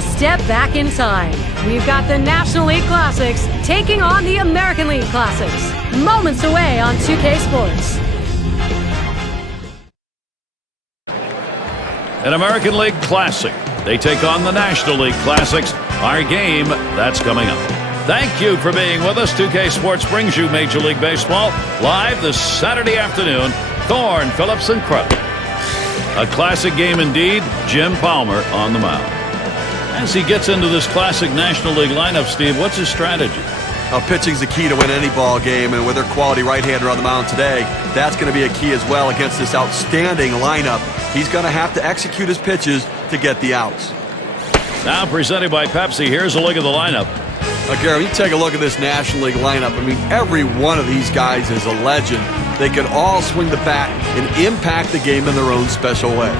A step back in time. We've got the National League Classics taking on the American League Classics. Moments away on 2K Sports. An American League Classic. They take on the National League Classics. Our game, that's coming up. Thank you for being with us. 2K Sports brings you Major League Baseball live this Saturday afternoon. Thorne, Phillips, and Crutch. A classic game indeed. Jim Palmer on the mound. As he gets into this classic National League lineup, Steve, what's his strategy? Pitching's the key to win any ball game, and with their quality right-hander on the mound today, that's going to be a key as well against this outstanding lineup. He's going to have to execute his pitches to get the outs. Now presented by Pepsi, here's a look at the lineup. Gary, you take a look at this National League lineup. I mean, every one of these guys is a legend. They could all swing the bat and impact the game in their own special way.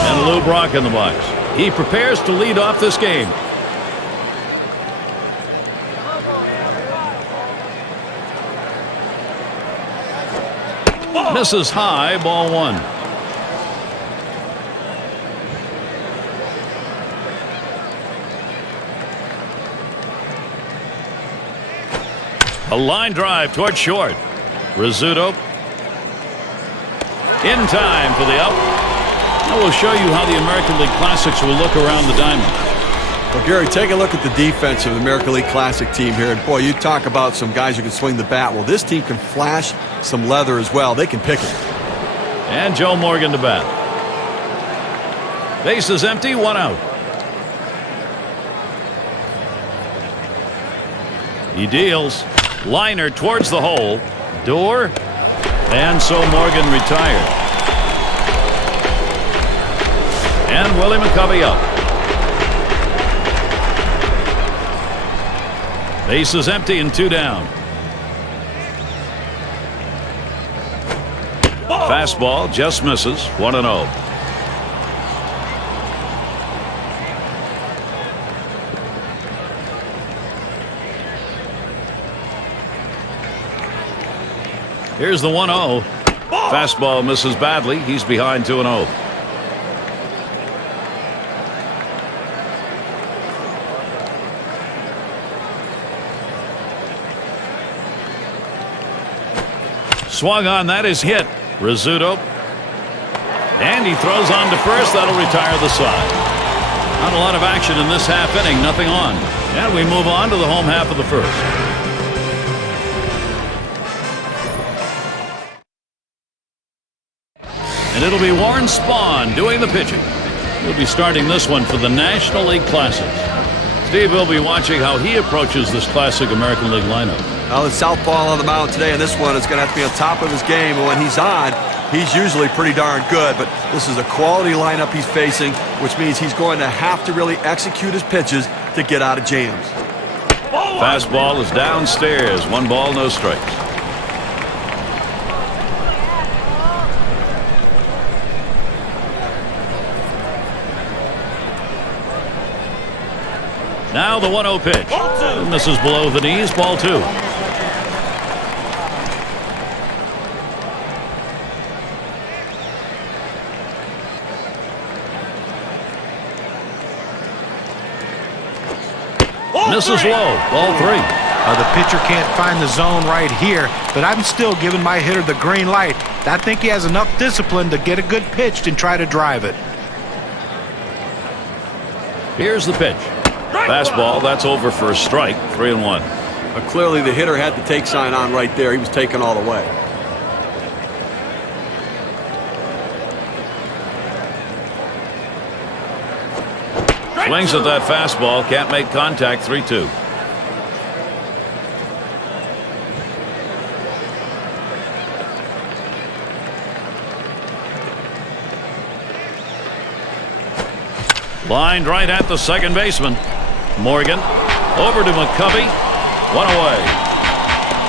And Lou Brock in the box. He prepares to lead off this game. Misses high, ball one. A line drive toward short. Rizzuto in time for the out. Now we'll show you how the American League Classics will look around the diamond. Well, Gary, take a look at the defense of the American League Classic team here. And boy, you talk about some guys who can swing the bat. Well, this team can flash some leather as well. They can pick it. And Joe Morgan to bat. Base is empty, one out. He deals. Liner towards the hole. Door. And so Morgan retired. And Willie McCovey up. Base is empty and two down. Fastball just misses. 1-0. Here's the 1-0. Fastball misses badly. He's behind 2-0. Swung on, that is hit. Rizzuto. And he throws on to first. That'll retire the side. Not a lot of action in this half inning. Nothing on. And we move on to the home half of the first. And it'll be Warren Spahn doing the pitching. He'll be starting this one for the National League Classics. Steve will be watching how he approaches this classic American League lineup. Well, the southpaw on the mound today, and this one is going to have to be on top of his game. And when he's on, he's usually pretty darn good. But this is a quality lineup he's facing, which means he's going to have to really execute his pitches to get out of jams. Fastball is downstairs. 1 ball, no strikes. Now the 1-0 pitch. Misses below the knees. Ball 2. Misses low. Ball 3. The pitcher can't find the zone right here, but I'm still giving my hitter the green light. I think he has enough discipline to get a good pitch and try to drive it. Here's the pitch. Fastball, that's over for a strike. 3-1. Clearly the hitter had the take sign on right there. He was taken all the way. Swings at that fastball, can't make contact. 3-2. Lined right at the second baseman. Morgan over to McCovey. 1 away.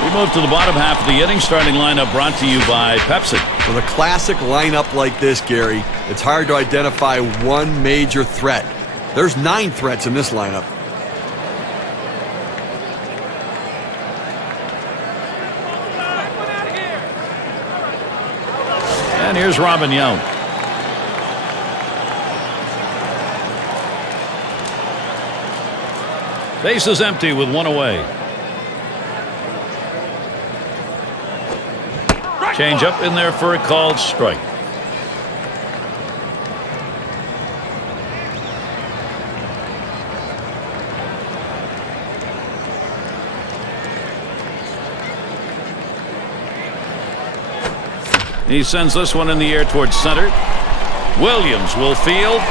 We move to the bottom half of the inning. Starting lineup brought to you by Pepsi. With a classic lineup like this, Gary, it's hard to identify one major threat. There's 9 threats in this lineup. And here's Robin Young. Base is empty with one away. Change up in there for a called strike. He sends this one in the air towards center. Williams will field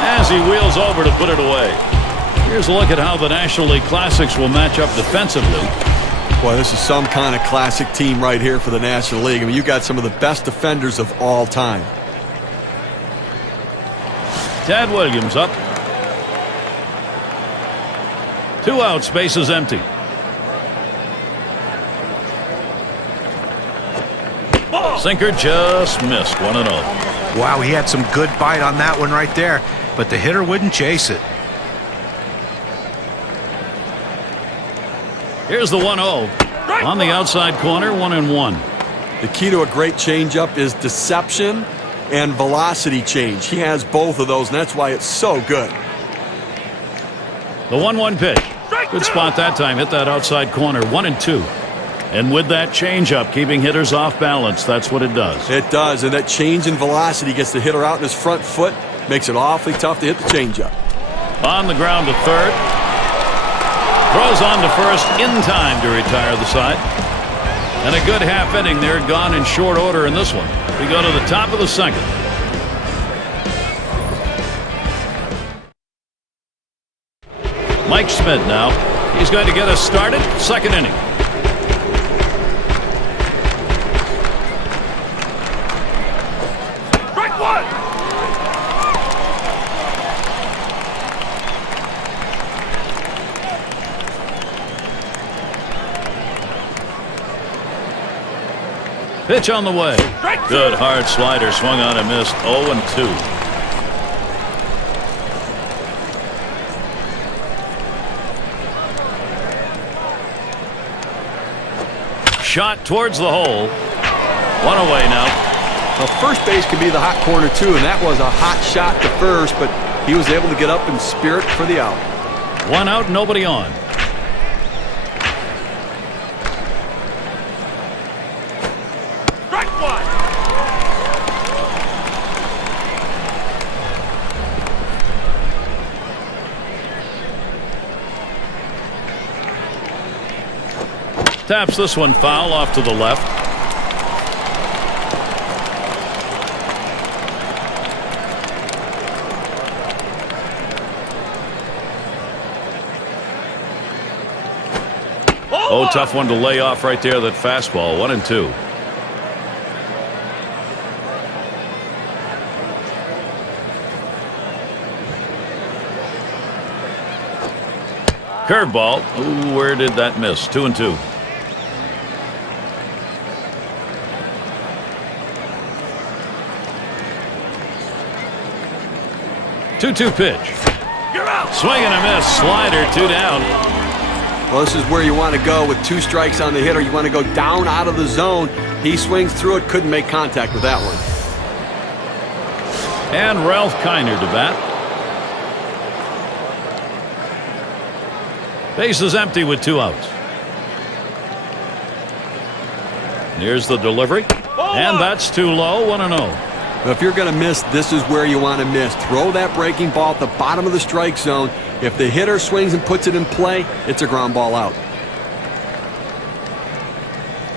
as he wheels over to put it away. Here's a look at how the National League Classics will match up defensively. Boy, this is some kind of classic team right here for the National League. I mean, you got some of the best defenders of all time. Tad Williams up. 2 outs, base is empty. Sinker just missed. 1-0. Wow, he had some good bite on that one right there, but the hitter wouldn't chase it. Here's the 1-0 on the outside corner. 1-1. The key to a great changeup is deception and velocity change. He has both of those, and that's why it's so good. The 1-1 pitch. Good spot that time. Hit that outside corner. 1-2. And with that changeup, keeping hitters off balance, that's what it does. It does, and that change in velocity gets the hitter out in his front foot, makes it awfully tough to hit the changeup. On the ground to third. Throws on to first in time to retire the side. And a good half inning there, gone in short order in this one. We go to the top of the second. Mike Schmidt now. He's going to get us started. Second inning. Pitch on the way. Good hard slider, swung on and missed. 0-2. Shot towards the hole. One away now. Now, first base can be the hot corner too, and that was a hot shot to first, but he was able to get up in spirit for the out. 1 out, nobody on. Taps this one foul off to the left. Oh, tough one to lay off right there. That fastball. 1-2. Curveball. Ooh, where did that miss? 2-2. 2-2 pitch. Swing and a miss. Slider, 2 down. Well, this is where you want to go with 2 strikes on the hitter. You want to go down out of the zone. He swings through it, couldn't make contact with that one. And Ralph Kiner to bat. Base is empty with 2 outs. Here's the delivery. And that's too low. 1-0. If you're going to miss, this is where you want to miss. Throw that breaking ball at the bottom of the strike zone. If the hitter swings and puts it in play, it's a ground ball out.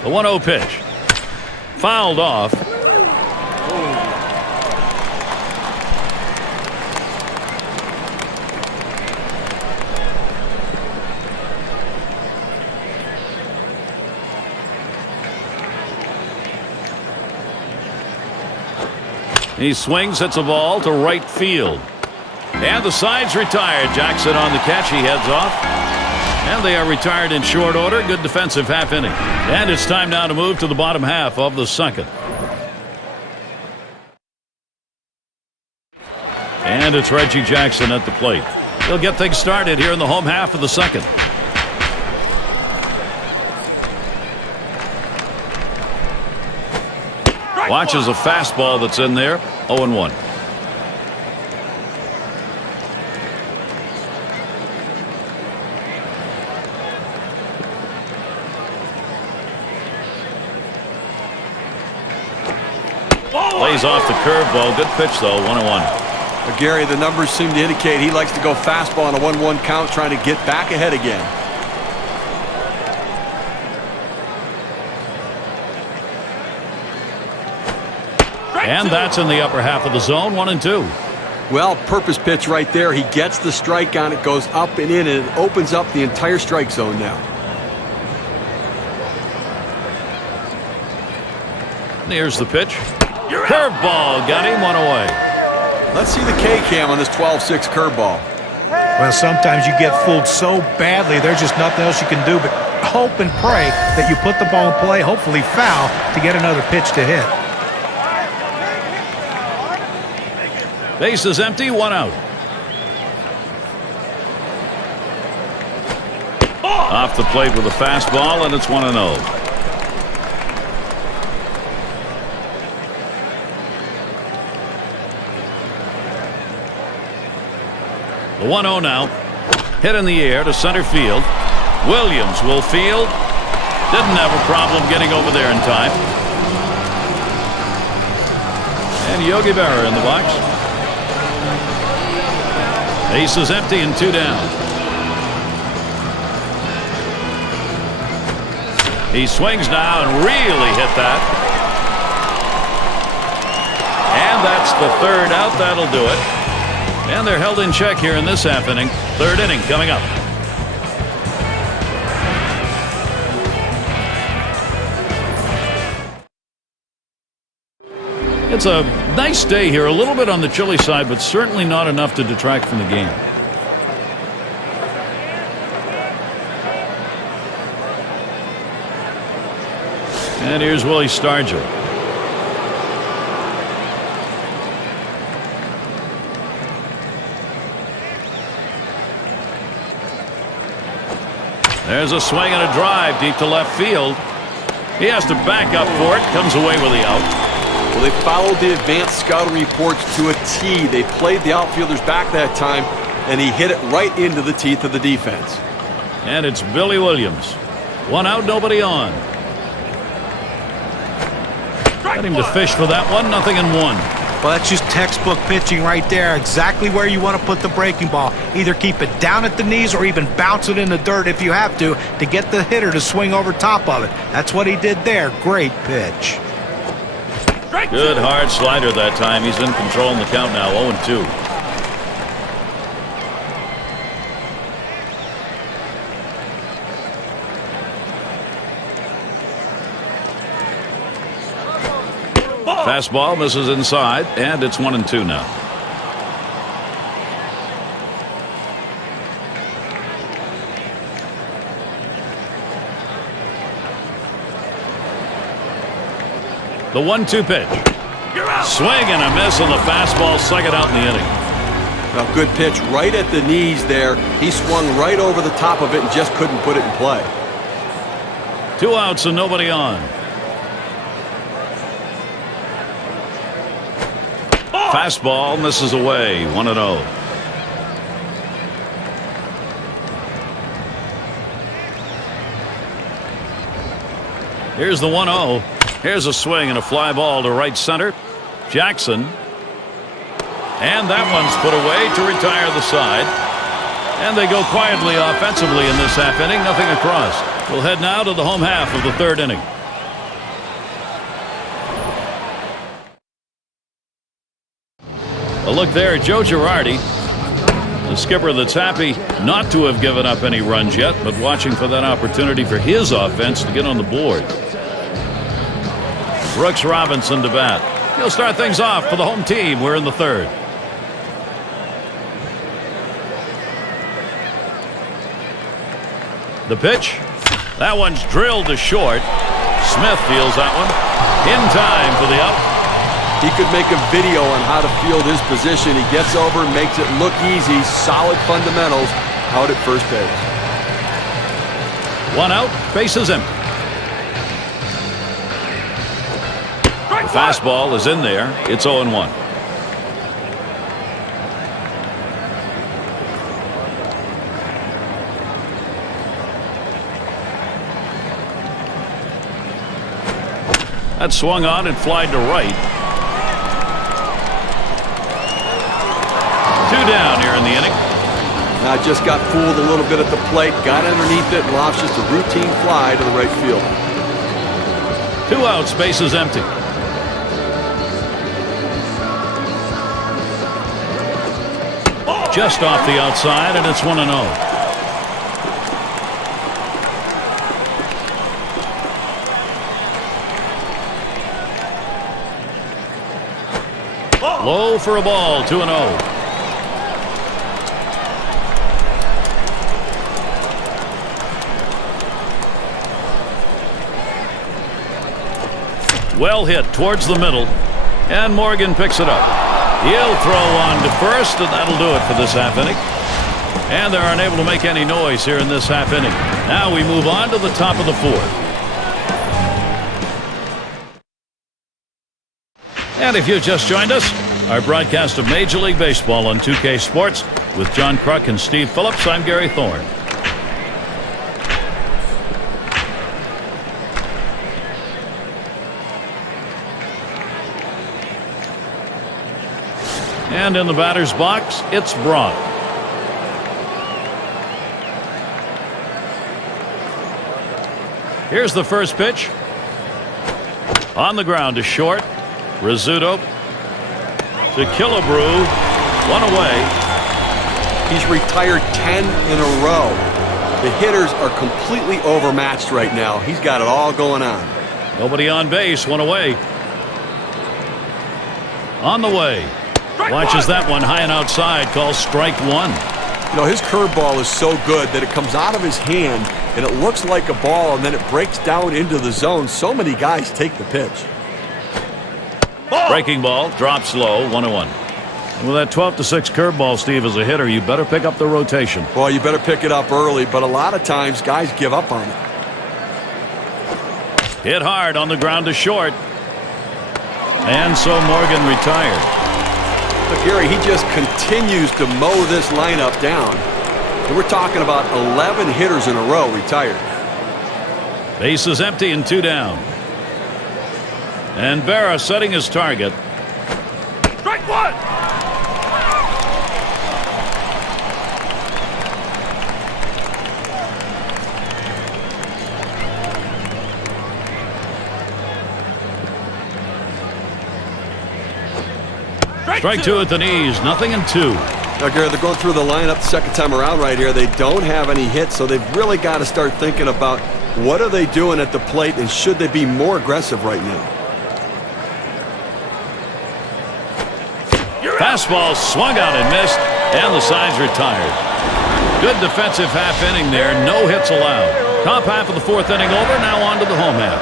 The 1-0 pitch. Fouled off. He swings, hits a ball to right field. And the side's retired. Jackson on the catch. He heads off. And they are retired in short order. Good defensive half inning. And it's time now to move to the bottom half of the second. And it's Reggie Jackson at the plate. He'll get things started here in the home half of the second. Watches a fastball that's in there. 0-1. Lays off the curveball. Good pitch, though. 1-1. Gary, the numbers seem to indicate he likes to go fastball on a 1-1 count, trying to get back ahead again. And that's in the upper half of the zone. 1-2. Well, purpose pitch right there. He gets the strike on it, goes up and in, and it opens up the entire strike zone now. Here's the pitch. Curveball. Got him. 1 away. Let's see the K-cam on this 12-6 curveball. Well, sometimes you get fooled so badly, there's just nothing else you can do but hope and pray that you put the ball in play, hopefully foul, to get another pitch to hit. Base is empty. 1 out. Off the plate with a fastball, and it's 1-0. The 1-0 now. Hit in the air to center field. Williams will field. Didn't have a problem getting over there in time. And Yogi Berra in the box. Base is empty and 2 down. He swings now and really hit that. And that's the 3rd out. That'll do it. And they're held in check here in this half inning. 3rd inning coming up. It's a nice day here, a little bit on the chilly side, but certainly not enough to detract from the game. And here's Willie Stargell. There's a swing and a drive deep to left field. He has to back up for it. Comes away with the out. Well, they followed the advanced scouting reports to a T. They played the outfielders back that time, and he hit it right into the teeth of the defense. And it's Billy Williams. 1 out, nobody on. Got him to fish for that one. 0-1. Well, that's just textbook pitching right there. Exactly where you want to put the breaking ball. Either keep it down at the knees or even bounce it in the dirt if you have to get the hitter to swing over top of it. That's what he did there. Great pitch. Good hard slider that time. He's in control in the count now. 0-2. Fastball misses inside, and it's 1-2 now. The 1-2 pitch. Swing and a miss on the fastball. 2nd out in the inning. Now, good pitch right at the knees there. He swung right over the top of it and just couldn't put it in play. 2 outs and nobody on. Fastball misses away. 1-0. Here's the 1-0. Here's a swing and a fly ball to right center. Jackson. And that one's put away to retire the side. And they go quietly offensively in this half inning. Nothing across. We'll head now to the home half of the 3rd inning. A look there at Joe Girardi, the skipper that's happy not to have given up any runs yet, but watching for that opportunity for his offense to get on the board. Brooks Robinson to bat. He'll start things off for the home team. We're in the 3rd. The pitch. That one's drilled to short. Smith feels that one. In time for the out. He could make a video on how to field his position. He gets over, makes it look easy. Solid fundamentals out at first base. 1 out. Base is empty. The fastball is in there. It's 0-1. That swung on and flied to right. down here in the inning. Now just got fooled a little bit at the plate, got underneath it, and lobs just a routine fly to the right field. 2 outs, bases empty. Just off the outside, and it's 1-0. Low for a ball, 2-0. Well hit towards the middle, and Morgan picks it up. He'll throw on to first, and that'll do it for this half inning. And they're unable to make any noise here in this half inning. Now we move on to the top of the 4th. And if you've just joined us, our broadcast of Major League Baseball on 2K Sports with John Kruk and Steve Phillips. I'm Gary Thorne. And in the batter's box, it's Braun. Here's the first pitch. On the ground to short. Rizzuto to Killebrew. 1 away. He's retired 10 in a row. The hitters are completely overmatched right now. He's got it all going on. Nobody on base. 1 away. On the way. Watches that one high and outside. Calls strike 1. You know, his curveball is so good that it comes out of his hand and it looks like a ball, and then it breaks down into the zone. So many guys take the pitch. Breaking ball, drops low, 1-1. And with that 12-6 curveball, Steve, as a hitter, you better pick up the rotation. Well, you better pick it up early, but a lot of times guys give up on it. Hit hard on the ground to short. And so Morgan retired. But Gary, he just continues to mow this lineup down. And we're talking about 11 hitters in a row retired. Base is empty and 2 down. And Berra setting his target. Strike 1. Strike 2 at the knees, 0-2. Now, Gary, they're going through the lineup the second time around right here. They don't have any hits, so they've really got to start thinking about what are they doing at the plate, and should they be more aggressive right now? Fastball swung out and missed, and the side's retired. Good defensive half inning there. No hits allowed. Top half of the 4th inning over. Now on to the home half.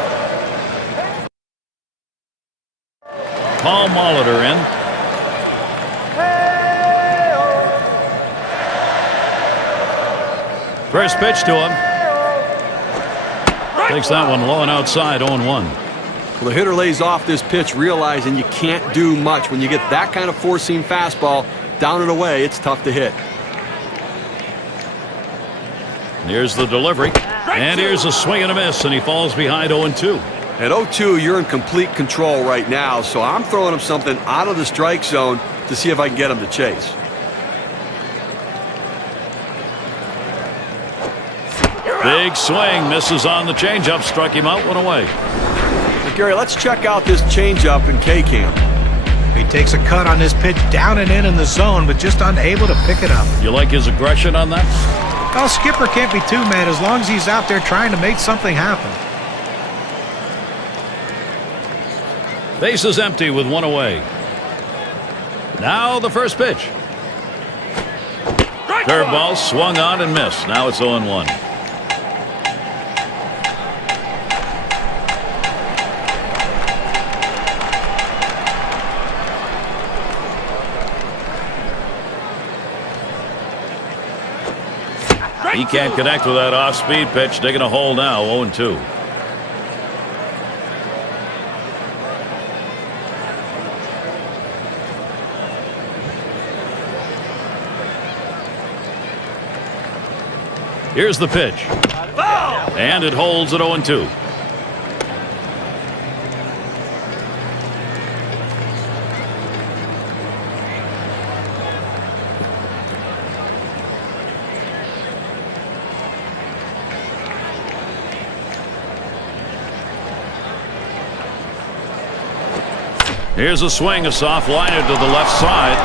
Paul Molitor in. First pitch to him. Takes that one low and outside, 0-1. Well, the hitter lays off this pitch, realizing you can't do much. When you get that kind of four-seam fastball down and away, it's tough to hit. Here's the delivery. And here's a swing and a miss, and he falls behind 0-2. At 0-2, you're in complete control right now, so I'm throwing him something out of the strike zone to see if I can get him to chase. Big swing, misses on the changeup, struck him out, 1 away. But Gary, let's check out this changeup in K-Cam. He takes a cut on this pitch down and in the zone, but just unable to pick it up. You like his aggression on that? Well, Skipper can't be too mad as long as he's out there trying to make something happen. Base is empty with 1 away. Now the first pitch. Curveball swung on and missed. Now it's 0-1. He can't connect with that off-speed pitch. Digging a hole now, 0-2. Here's the pitch. And it holds at 0-2. Here's a swing, a soft liner to the left side.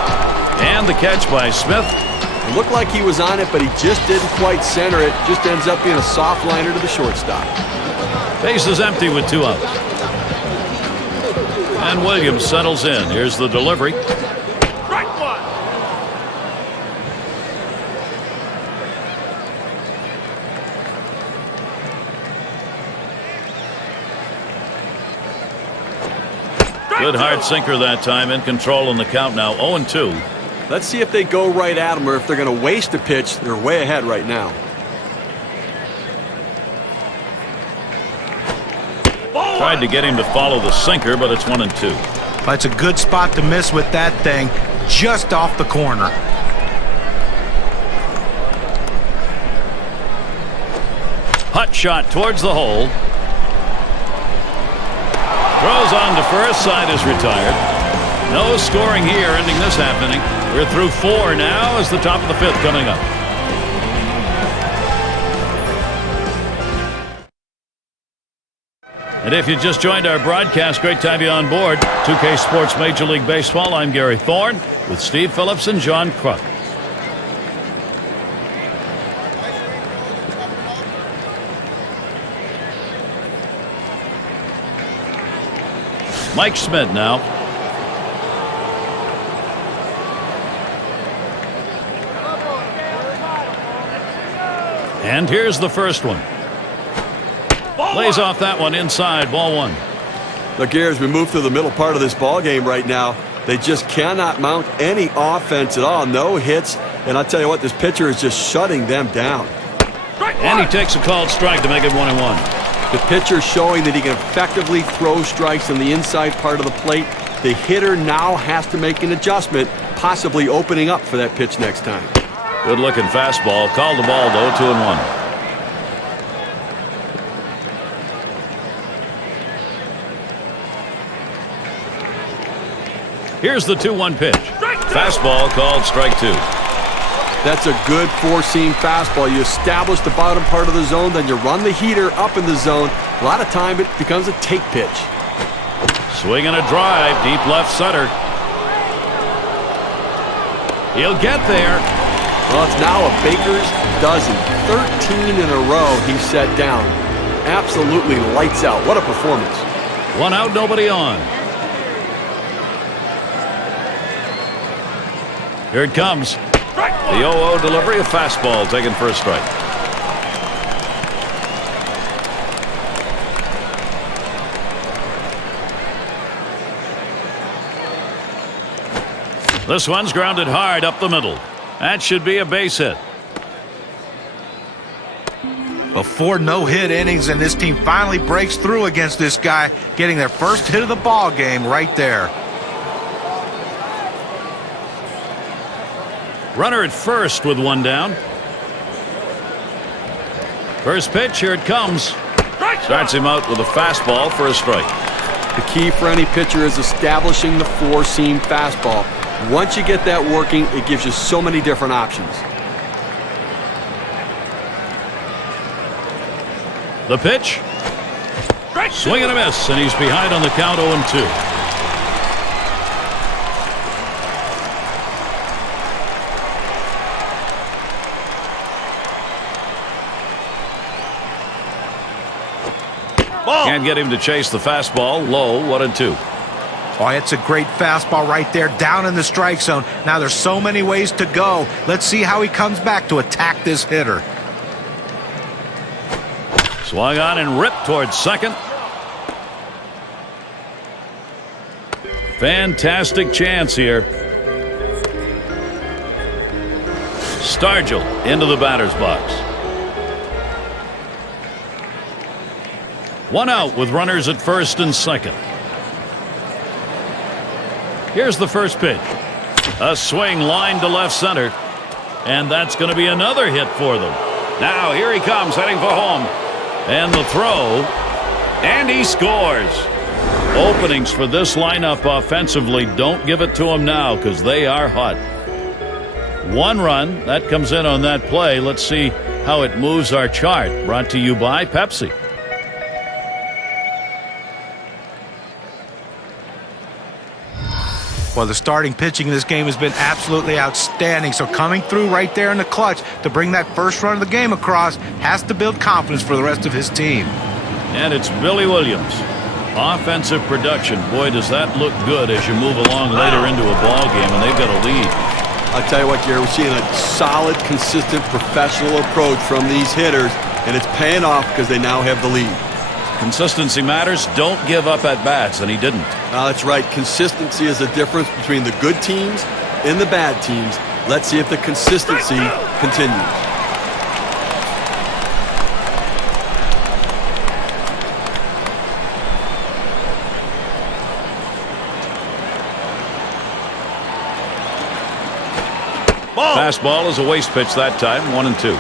And the catch by Smith. It looked like he was on it, but he just didn't quite center it. Just ends up being a soft liner to the shortstop. Base is empty with 2 outs. And Williams settles in. Here's the delivery. Strike one. Good hard sinker that time. In control in the count now. 0-2. Let's see if they go right at him or if they're going to waste a pitch. They're way ahead right now. Tried to get him to follow the sinker, but it's 1-2. That's a good spot to miss with that thing, just off the corner. Hot shot towards the hole. Throws on to first. Side is retired. No scoring here, ending this happening. We're through 4 now as the top of the 5th coming up. And if you just joined our broadcast, great to have you on board. 2K Sports Major League Baseball. I'm Gary Thorne with Steve Phillips and John Kruk. Mike Schmidt now. And here's the first one. Lays off that one inside. Ball 1. Look here, as we move through the middle part of this ball game right now, they just cannot mount any offense at all. No hits. And I'll tell you what, this pitcher is just shutting them down. And he takes a called strike to make it 1-1. The pitcher showing that he can effectively throw strikes on the inside part of the plate. The hitter now has to make an adjustment, possibly opening up for that pitch next time. Good looking fastball. Called the ball though. 2-1. Here's the 2-1 pitch. Fastball called strike 2. That's a good four-seam fastball. You establish the bottom part of the zone, then you run the heater up in the zone. A lot of time it becomes a take pitch. Swing and a drive, deep left center. He'll get there. Well, it's now a Baker's dozen. 13 in a row he's set down. Absolutely lights out. What a performance. 1 out, nobody on. Here it comes. The 0-0 delivery, a fastball taken for a strike. This one's grounded hard up the middle. That should be a base hit. Before no-hit innings, and this team finally breaks through against this guy, getting their first hit of the ball game right there. Runner at first with 1 down. First pitch, here it comes. Starts him out with a fastball for a strike. The key for any pitcher is establishing the four-seam fastball. Once you get that working, it gives you so many different options. The pitch. Swing and a miss, and he's behind on the count 0-2. Can't get him to chase the fastball. Low, 1-2. Oh, it's a great fastball right there, down in the strike zone. Now there's so many ways to go. Let's see how he comes back to attack this hitter. Swung on and ripped towards second. Fantastic chance here. Stargell into the batter's box. 1 out with runners at first and second. Here's the first pitch. A swing line to left center. And that's going to be another hit for them. Now here he comes heading for home. And the throw. And he scores. Openings for this lineup offensively, don't give it to them now because they are hot. 1 run. That comes in on that play. Let's see how it moves our chart. Brought to you by Pepsi. Well, the starting pitching in this game has been absolutely outstanding. So coming through right there in the clutch to bring that first run of the game across has to build confidence for the rest of his team. And it's Billy Williams. Offensive production. Boy, does that look good as you move along later into a ball game, and they've got a lead. I'll tell you what, Gary, we're seeing a solid, consistent, professional approach from these hitters, and it's paying off because they now have the lead. Consistency matters. Don't give up at bats, and he didn't. That's right. Consistency is the difference between the good teams and the bad teams. Let's see if the consistency continues. Fastball is a waste pitch that time, 1-2.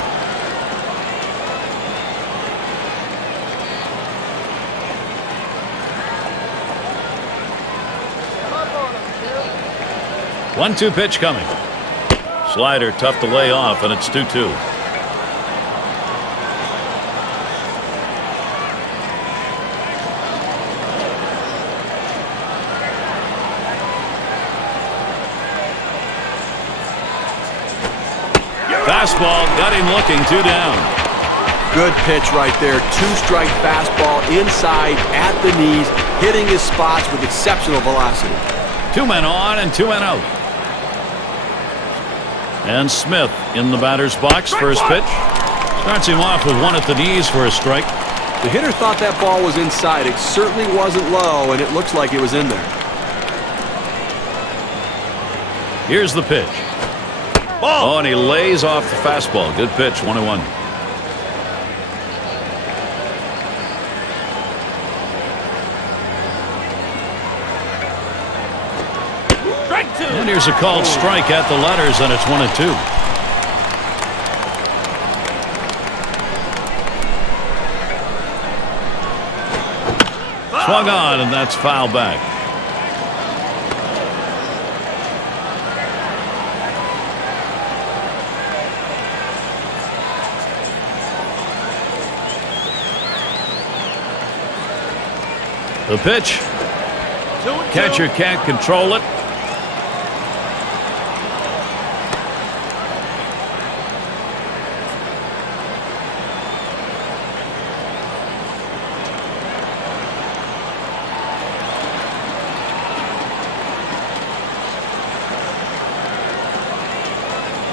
One-two pitch coming. Slider tough to lay off, and it's 2-2. Fastball got him looking, 2 down. Good pitch right there. 2-strike fastball inside at the knees, hitting his spots with exceptional velocity. 2 men on and 2 men out. And Smith in the batter's box. First pitch. Starts him off with 1 at the knees for a strike. The hitter thought that ball was inside. It certainly wasn't low, and it looks like it was in there. Here's the pitch. Oh, and he lays off the fastball. Good pitch, 1-1. Strike 2. And here's a called strike at the letters, and it's 1-2. Swung on, and that's foul back. The pitch. Catcher can't control it.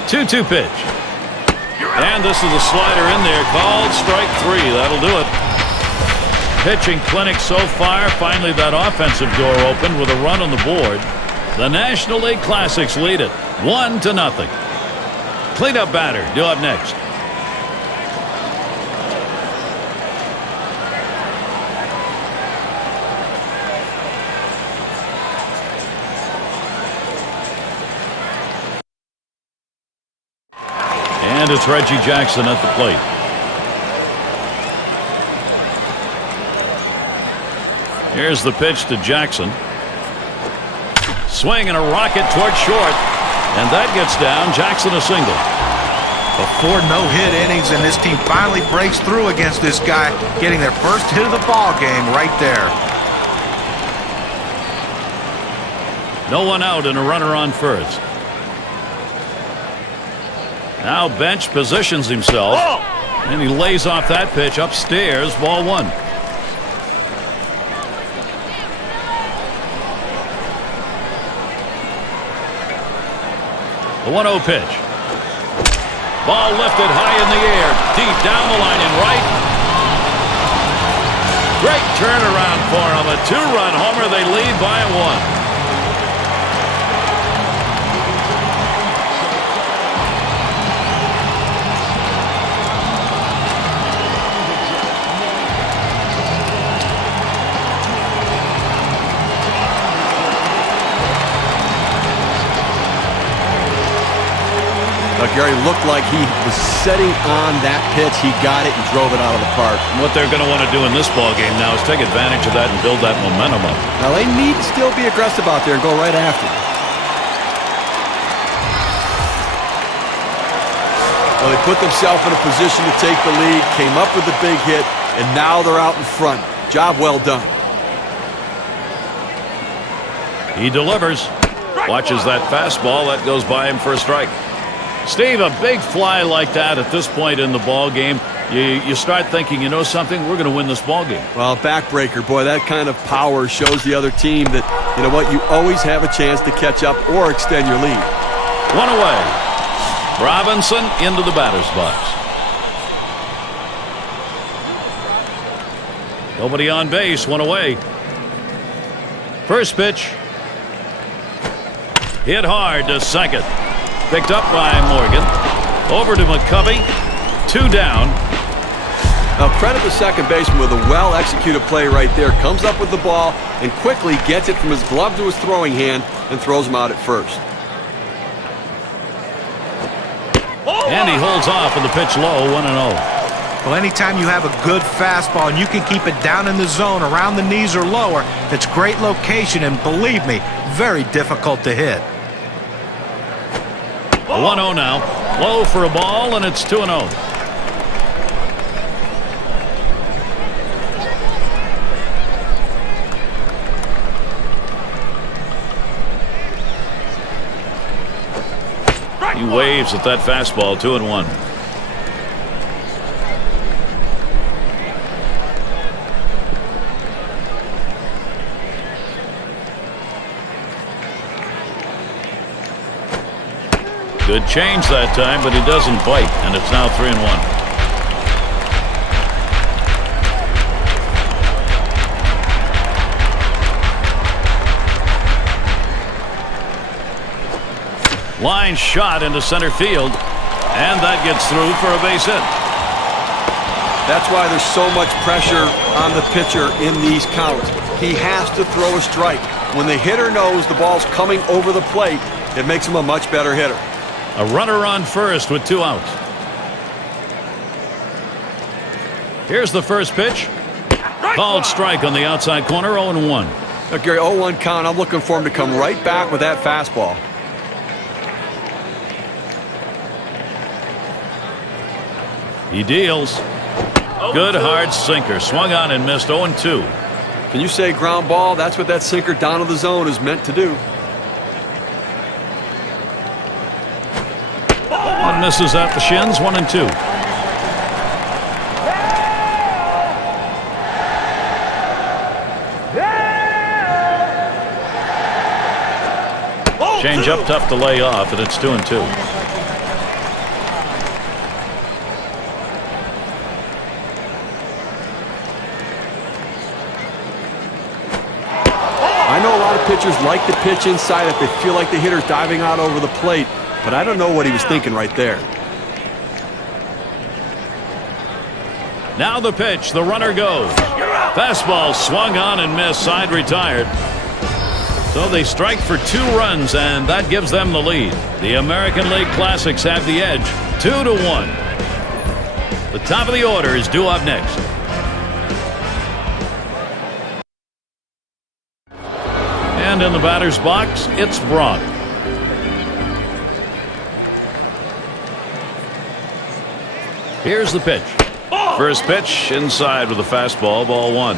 Two-two pitch. And this is a slider in there. Called strike 3. That'll do it. Pitching clinic so far. Finally that offensive door opened with a run on the board. The National League Classics lead it 1-0. Cleanup batter due up next. And it's Reggie Jackson at the plate. Here's the pitch to Jackson. Swing and a rocket toward short. And that gets down. Jackson a single. Before no-hit innings, and this team finally breaks through against this guy, getting their first hit of the ball game right there. No one out and a runner on first. Now Bench positions himself. And he lays off that pitch upstairs. Ball 1. The 1-0 pitch. Ball lifted high in the air, deep down the line and right. Great turnaround for him. A 2-run homer. They lead by 1. Gary looked like he was setting on that pitch. He got it and drove it out of the park. And what they're going to want to do in this ball game now is take advantage of that and build that momentum up. Now they need to still be aggressive out there and go right after it. Well, they put themselves in a position to take the lead, came up with a big hit, and now they're out in front. Job well done. He delivers. Watches that fastball. That goes by him for a strike. Steve, a big fly like that at this point in the ball game, you start thinking, you know something, we're going to win this ball game. Well, backbreaker, boy, that kind of power shows the other team that, you know what, you always have a chance to catch up or extend your lead. One away. Robinson into the batter's box. Nobody on base, one away. First pitch. Hit hard to second. Picked up by Morgan. Over to McCovey. 2 down. Now credit the second baseman with a well-executed play right there. Comes up with the ball and quickly gets it from his glove to his throwing hand and throws him out at first. And he holds off with the pitch low, 1-0. Well, anytime you have a good fastball and you can keep it down in the zone around the knees or lower, it's great location and, believe me, very difficult to hit. 1-0 now. Low for a ball, and it's 2-0. He waves at that fastball, 2-1. Good change that time, but he doesn't bite, and it's now 3-1. Line shot into center field, and that gets through for a base hit. That's why there's so much pressure on the pitcher in these counts. He has to throw a strike. When the hitter knows the ball's coming over the plate, it makes him a much better hitter. A runner on first with 2 outs. Here's the first pitch. Called strike on the outside corner, 0-1. Now, Gary, 0-1 count. I'm looking for him to come right back with that fastball. He deals. Good hard sinker. Swung on and missed, 0-2. Can you say ground ball? That's what that sinker down to the zone is meant to do. One misses at the shins, 1-2. Change up tough to lay off, and it's 2-2. I know a lot of pitchers like to pitch inside if they feel like the hitter's diving out over the plate. But I don't know what he was thinking right there. Now the pitch. The runner goes. Fastball swung on and missed. Side retired. So they strike for 2 runs, and that gives them the lead. The American League Classics have the edge, 2-1. The top of the order is due up next. And in the batter's box, it's Braun. Here's the pitch. First pitch inside with a fastball, ball 1.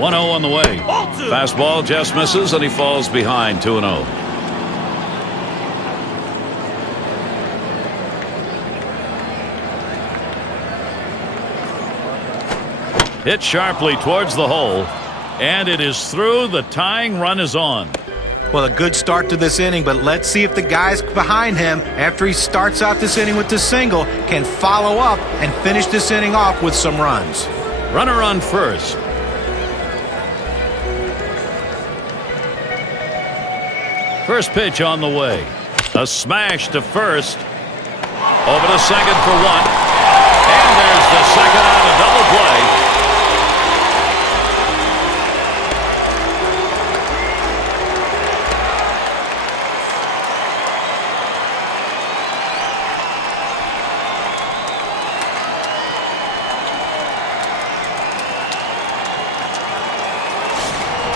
One 0 on the way. Fastball just misses, and he falls behind, 2-0. Hit sharply towards the hole. And it is through. The tying run is on. Well, a good start to this inning, but let's see if the guys behind him, after he starts out this inning with the single, can follow up and finish this inning off with some runs. Runner on first. First pitch on the way. A smash to first. Over to second for 1. And there's the second on a double play.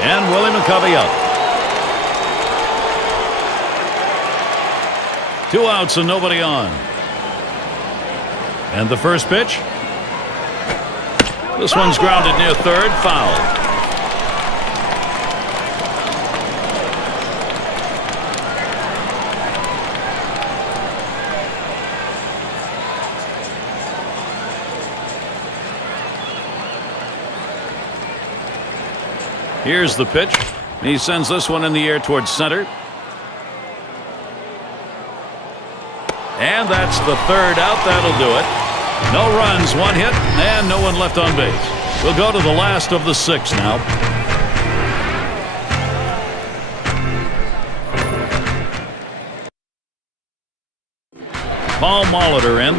And Willie McCovey up. 2 outs and nobody on. And the first pitch. This one's grounded near third, foul. Here's the pitch. He sends this one in the air towards center. And that's the third out. That'll do it. No runs, one hit, and no one left on base. We'll go to the last of the 6 now. Paul Molitor in.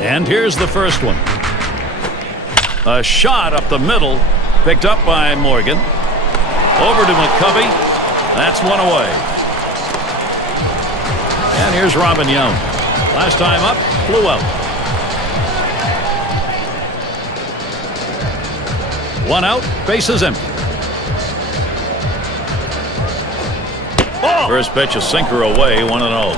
And here's the first one. A shot up the middle, picked up by Morgan. Over to McCovey. That's one away. And here's Robin Young. Last time up, flew out. One out, bases empty. First pitch, a sinker away, 1-0.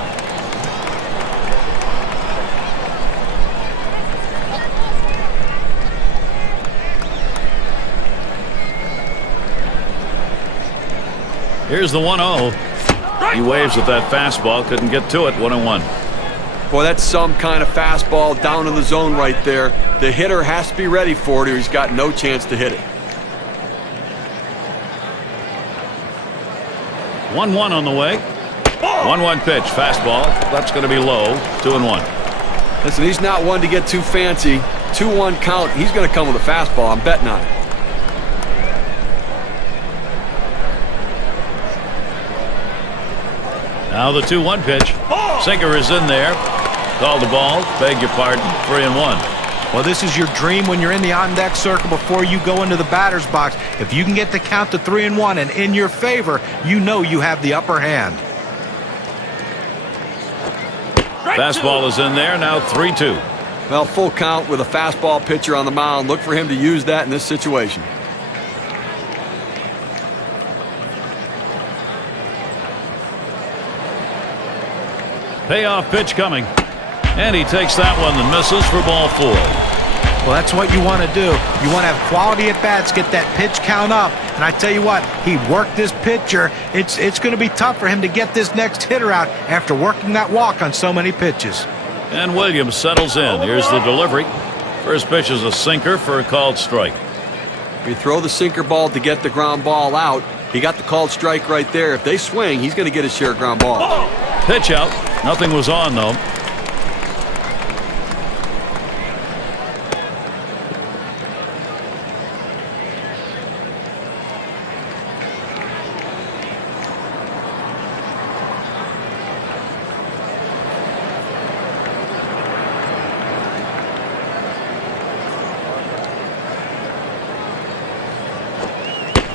Here's the 1-0. He waves at that fastball, couldn't get to it, 1-1. Boy, that's some kind of fastball down in the zone right there. The hitter has to be ready for it or he's got no chance to hit it. 1-1 on the way. 1-1 pitch, fastball. That's going to be low, 2-1. Listen, he's not one to get too fancy. 2-1 count. He's going to come with a fastball. I'm betting on it. Now the 2-1 pitch. Sinker is in there. Called the ball. Beg your pardon. 3-1. Well, this is your dream when you're in the on-deck circle before you go into the batter's box. If you can get the count to 3-1 and in your favor, you know you have the upper hand. Fastball is in there. Now 3-2. Well, full count with a fastball pitcher on the mound. Look for him to use that in this situation. Payoff pitch coming. And he takes that one and misses for ball 4. Well, that's what you want to do. You want to have quality at bats, get that pitch count up. And I tell you what, he worked this pitcher. It's going to be tough for him to get this next hitter out after working that walk on so many pitches. And Williams settles in. Here's the delivery. First pitch is a sinker for a called strike. You throw the sinker ball to get the ground ball out. He got the called strike right there. If they swing, he's going to get his share of ground ball. Pitch out. Nothing was on, though.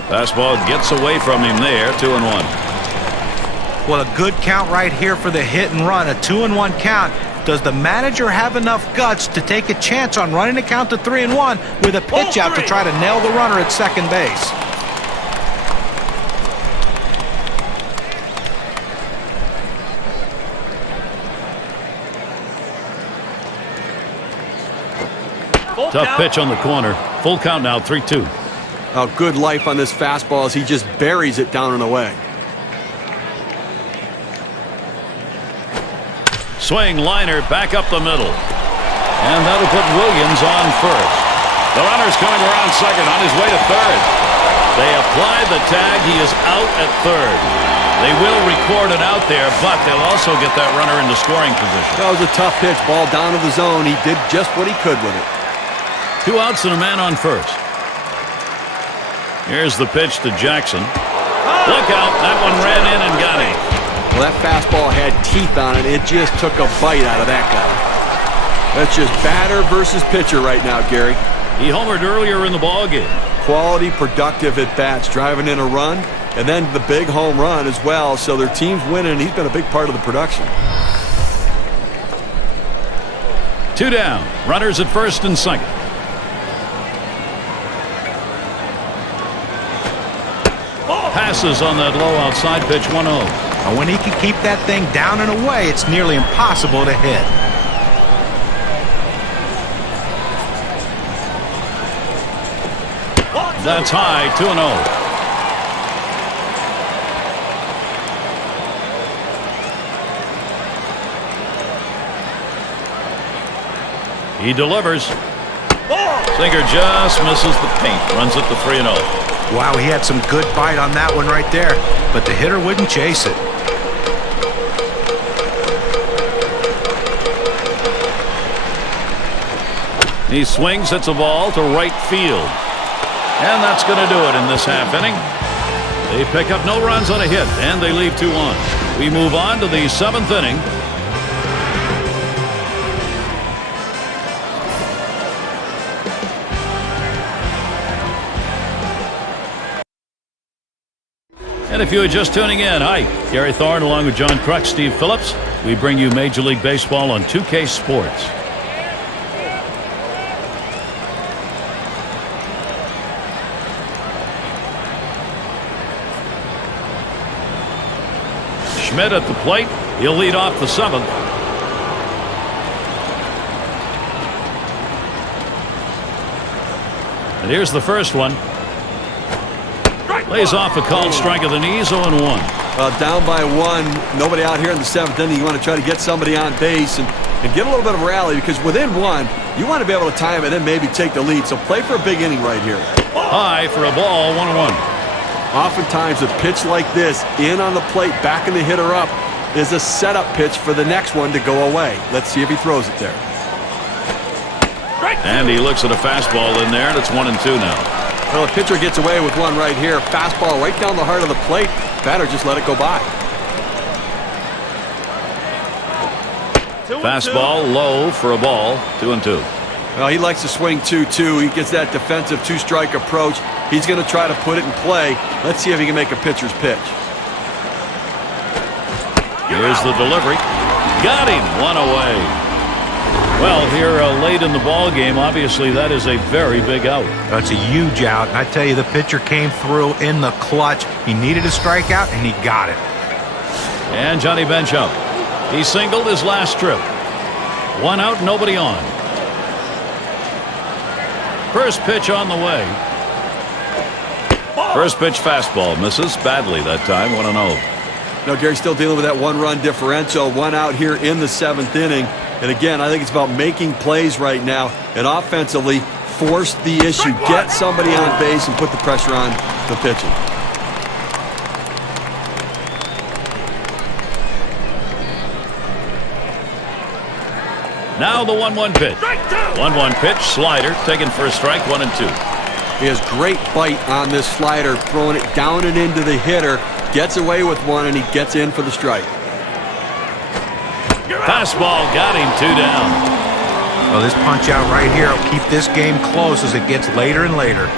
Fastball gets away from him there. 2-1. Well, a good count right here for the hit and run. A 2-1 count. Does the manager have enough guts to take a chance on running the count to 3-1 with a pitch out to try to nail the runner at second base? Tough pitch on the corner. Full count now, 3-2. Oh, good life on this fastball as he just buries it down and away. Swing liner back up the middle. And that'll put Williams on first. The runner's coming around second on his way to third. They apply the tag. He is out at third. They will record it out there, but they'll also get that runner into scoring position. That was a tough pitch. Ball down to the zone. He did just what he could with it. 2 outs and a man on first. Here's the pitch to Jackson. Look out. That one ran in and got him. Well, that fastball had teeth on it. It just took a bite out of that guy. That's just batter versus pitcher right now, Gary. He homered earlier in the ballgame. Quality, productive at-bats, driving in a run, and then the big home run as well. So their team's winning, and he's been a big part of the production. 2 down. Runners at first and second. Passes on that low outside pitch. 1-0. And when he can keep that thing down and away, it's nearly impossible to hit. That's high, 2-0. He delivers. Singer just misses the paint. Runs it to 3-0. Wow, he had some good bite on that one right there, but the hitter wouldn't chase it. He swings, hits a ball to right field. And that's going to do it in this half inning. They pick up no runs on a hit, and they leave 2 on. We move on to the 7th inning. And if you are just tuning in, hi, Gary Thorne along with John Crux, Steve Phillips. We bring you Major League Baseball on 2K Sports. Schmidt at the plate. He'll lead off the 7th. And here's the first one. Lays off a called strike of the knees, 0-1. Well, down by 1, nobody out here in the 7th inning. You want to try to get somebody on base and get a little bit of rally, because within 1, you want to be able to time it and maybe take the lead. So play for a big inning right here. High for a ball, 1-1. Oftentimes a pitch like this, in on the plate, backing the hitter up, is a setup pitch for the next one to go away. Let's see if he throws it there. And he looks at a fastball in there, and it's 1-2 now. Well, the pitcher gets away with one right here. Fastball right down the heart of the plate. Batter just let it go by. Fastball low for a ball, 2-2. Well, he likes to swing 2-2. He gets that defensive 2-strike approach. He's going to try to put it in play. Let's see if he can make a pitcher's pitch. Here's the delivery. Got him, 1 away. Well, here late in the ball game, obviously that is a very big out. That's a huge out, and I tell you, the pitcher came through in the clutch. He needed a strikeout, and he got it. And Johnny Bench up. He singled his last trip. 1 out, nobody on. First pitch on the way. First pitch fastball misses badly that time, 1-0. Now, Gary's still dealing with that 1-run differential. 1 out here in the 7th inning. And again, I think it's about making plays right now and offensively force the issue. Get somebody on base and put the pressure on the pitching. Now the 1-1 pitch. 1-1 pitch, slider, taken for a strike, 1-2. He has great bite on this slider, throwing it down and into the hitter. Gets away with one, and he gets in for the strike. Fastball got him, 2 down. Well, this punch out right here will keep this game close as it gets later and later.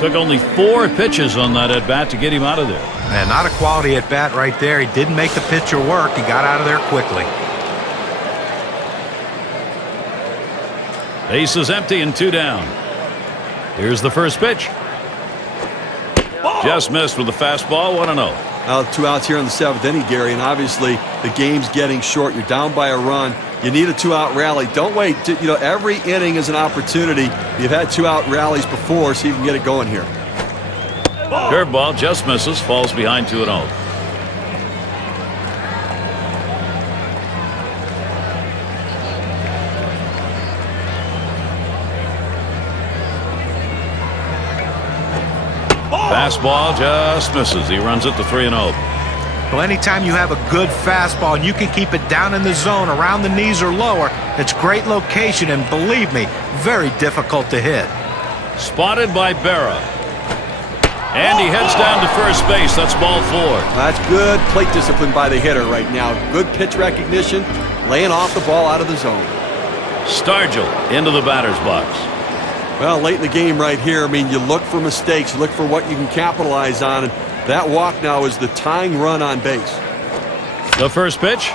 Took only 4 pitches on that at-bat to get him out of there. And not a quality at-bat right there. He didn't make the pitcher work. He got out of there quickly. Base is empty and 2 down. Here's the first pitch. Just missed with the fastball, 1-0. 2 outs here in the 7th inning, Gary, and obviously the game's getting short. You're down by a run. You need a 2-out rally. Don't wait. Every inning is an opportunity. You've had 2-out rallies before, so you can get it going here. Curveball just misses, falls behind 2-0. Fastball just misses. He runs it to 3-0. Well, anytime you have a good fastball and you can keep it down in the zone around the knees or lower, it's great location, and believe me, very difficult to hit. Spotted by Berra. And he heads down to first base. That's ball 4. That's good plate discipline by the hitter right now. Good pitch recognition, laying off the ball out of the zone. Stargell into the batter's box. Well, late in the game right here, you look for mistakes, you look for what you can capitalize on, and that walk now is the tying run on base. The first pitch.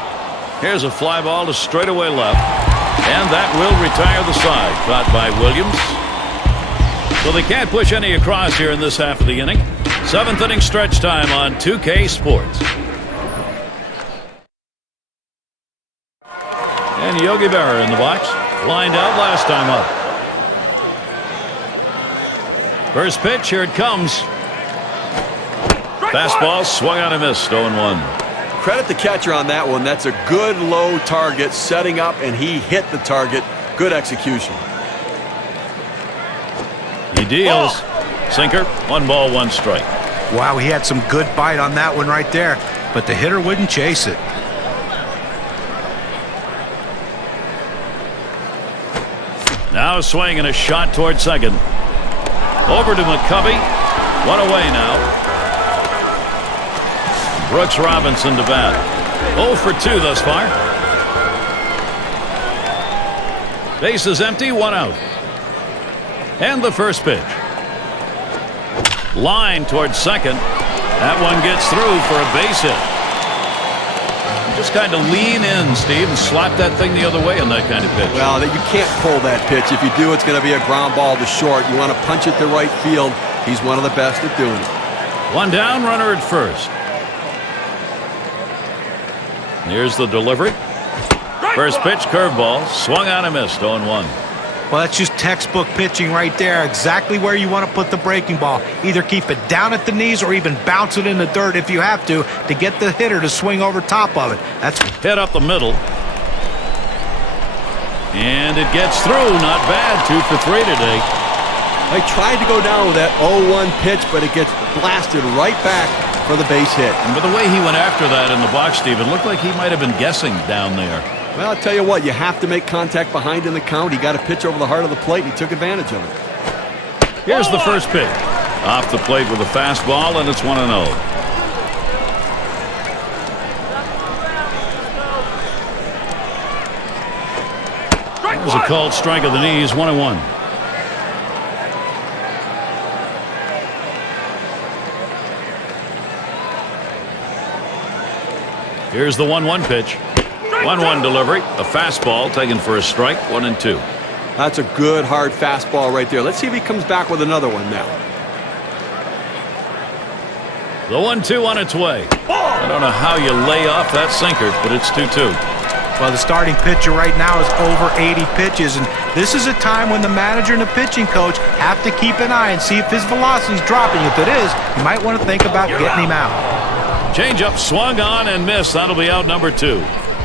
Here's a fly ball to straightaway left, and that will retire the side. Caught by Williams. So they can't push any across here in this half of the inning. 7th inning stretch time on 2K Sports. And Yogi Berra in the box. Lined out last time up. First pitch, here it comes. Fastball swung on and missed. 0-1. Credit the catcher on that one. That's a good low target, setting up, and he hit the target. Good execution. He deals. Sinker. 1 ball, 1 strike. Wow, he had some good bite on that one right there, but the hitter wouldn't chase it. Now a swing and a shot toward second. Over to McCovey. 1 away now. Brooks Robinson to bat. 0 for 2 thus far. Base is empty, 1 out. And the first pitch. Line towards second. That one gets through for a base hit. Just kind of lean in, Steve, and slap that thing the other way on that kind of pitch. Well, you can't pull that pitch. If you do, it's going to be a ground ball to short. You want to punch it to right field. He's one of the best at doing it. 1 down, runner at first. Here's the delivery. First pitch, curveball, swung on and missed. 0-1. Well, that's just textbook pitching right there. Exactly where you want to put the breaking ball. Either keep it down at the knees or even bounce it in the dirt if you have to get the hitter to swing over top of it. That's hit up the middle. And it gets through. Not bad. 2 for 3 today. I tried to go down with that 0-1 pitch, but it gets blasted right back for the base hit. And by the way he went after that in the box, Steve, it looked like he might have been guessing down there. Well, I'll tell you what, you have to make contact behind in the count. He got a pitch over the heart of the plate, and he took advantage of it. Here's the first pitch. Off the plate with a fastball, and it's 1-0. That was a called strike of the knees, 1-1. Here's the 1-1 pitch. 1-1 delivery. A fastball taken for a strike. 1-2. That's a good, hard fastball right there. Let's see if he comes back with another one now. The 1-2 on its way. I don't know how you lay off that sinker, but it's 2-2. Well, the starting pitcher right now is over 80 pitches, and this is a time when the manager and the pitching coach have to keep an eye and see if his velocity is dropping. If it is, you might want to think about getting him out. Changeup swung on and missed. That'll be out number 2.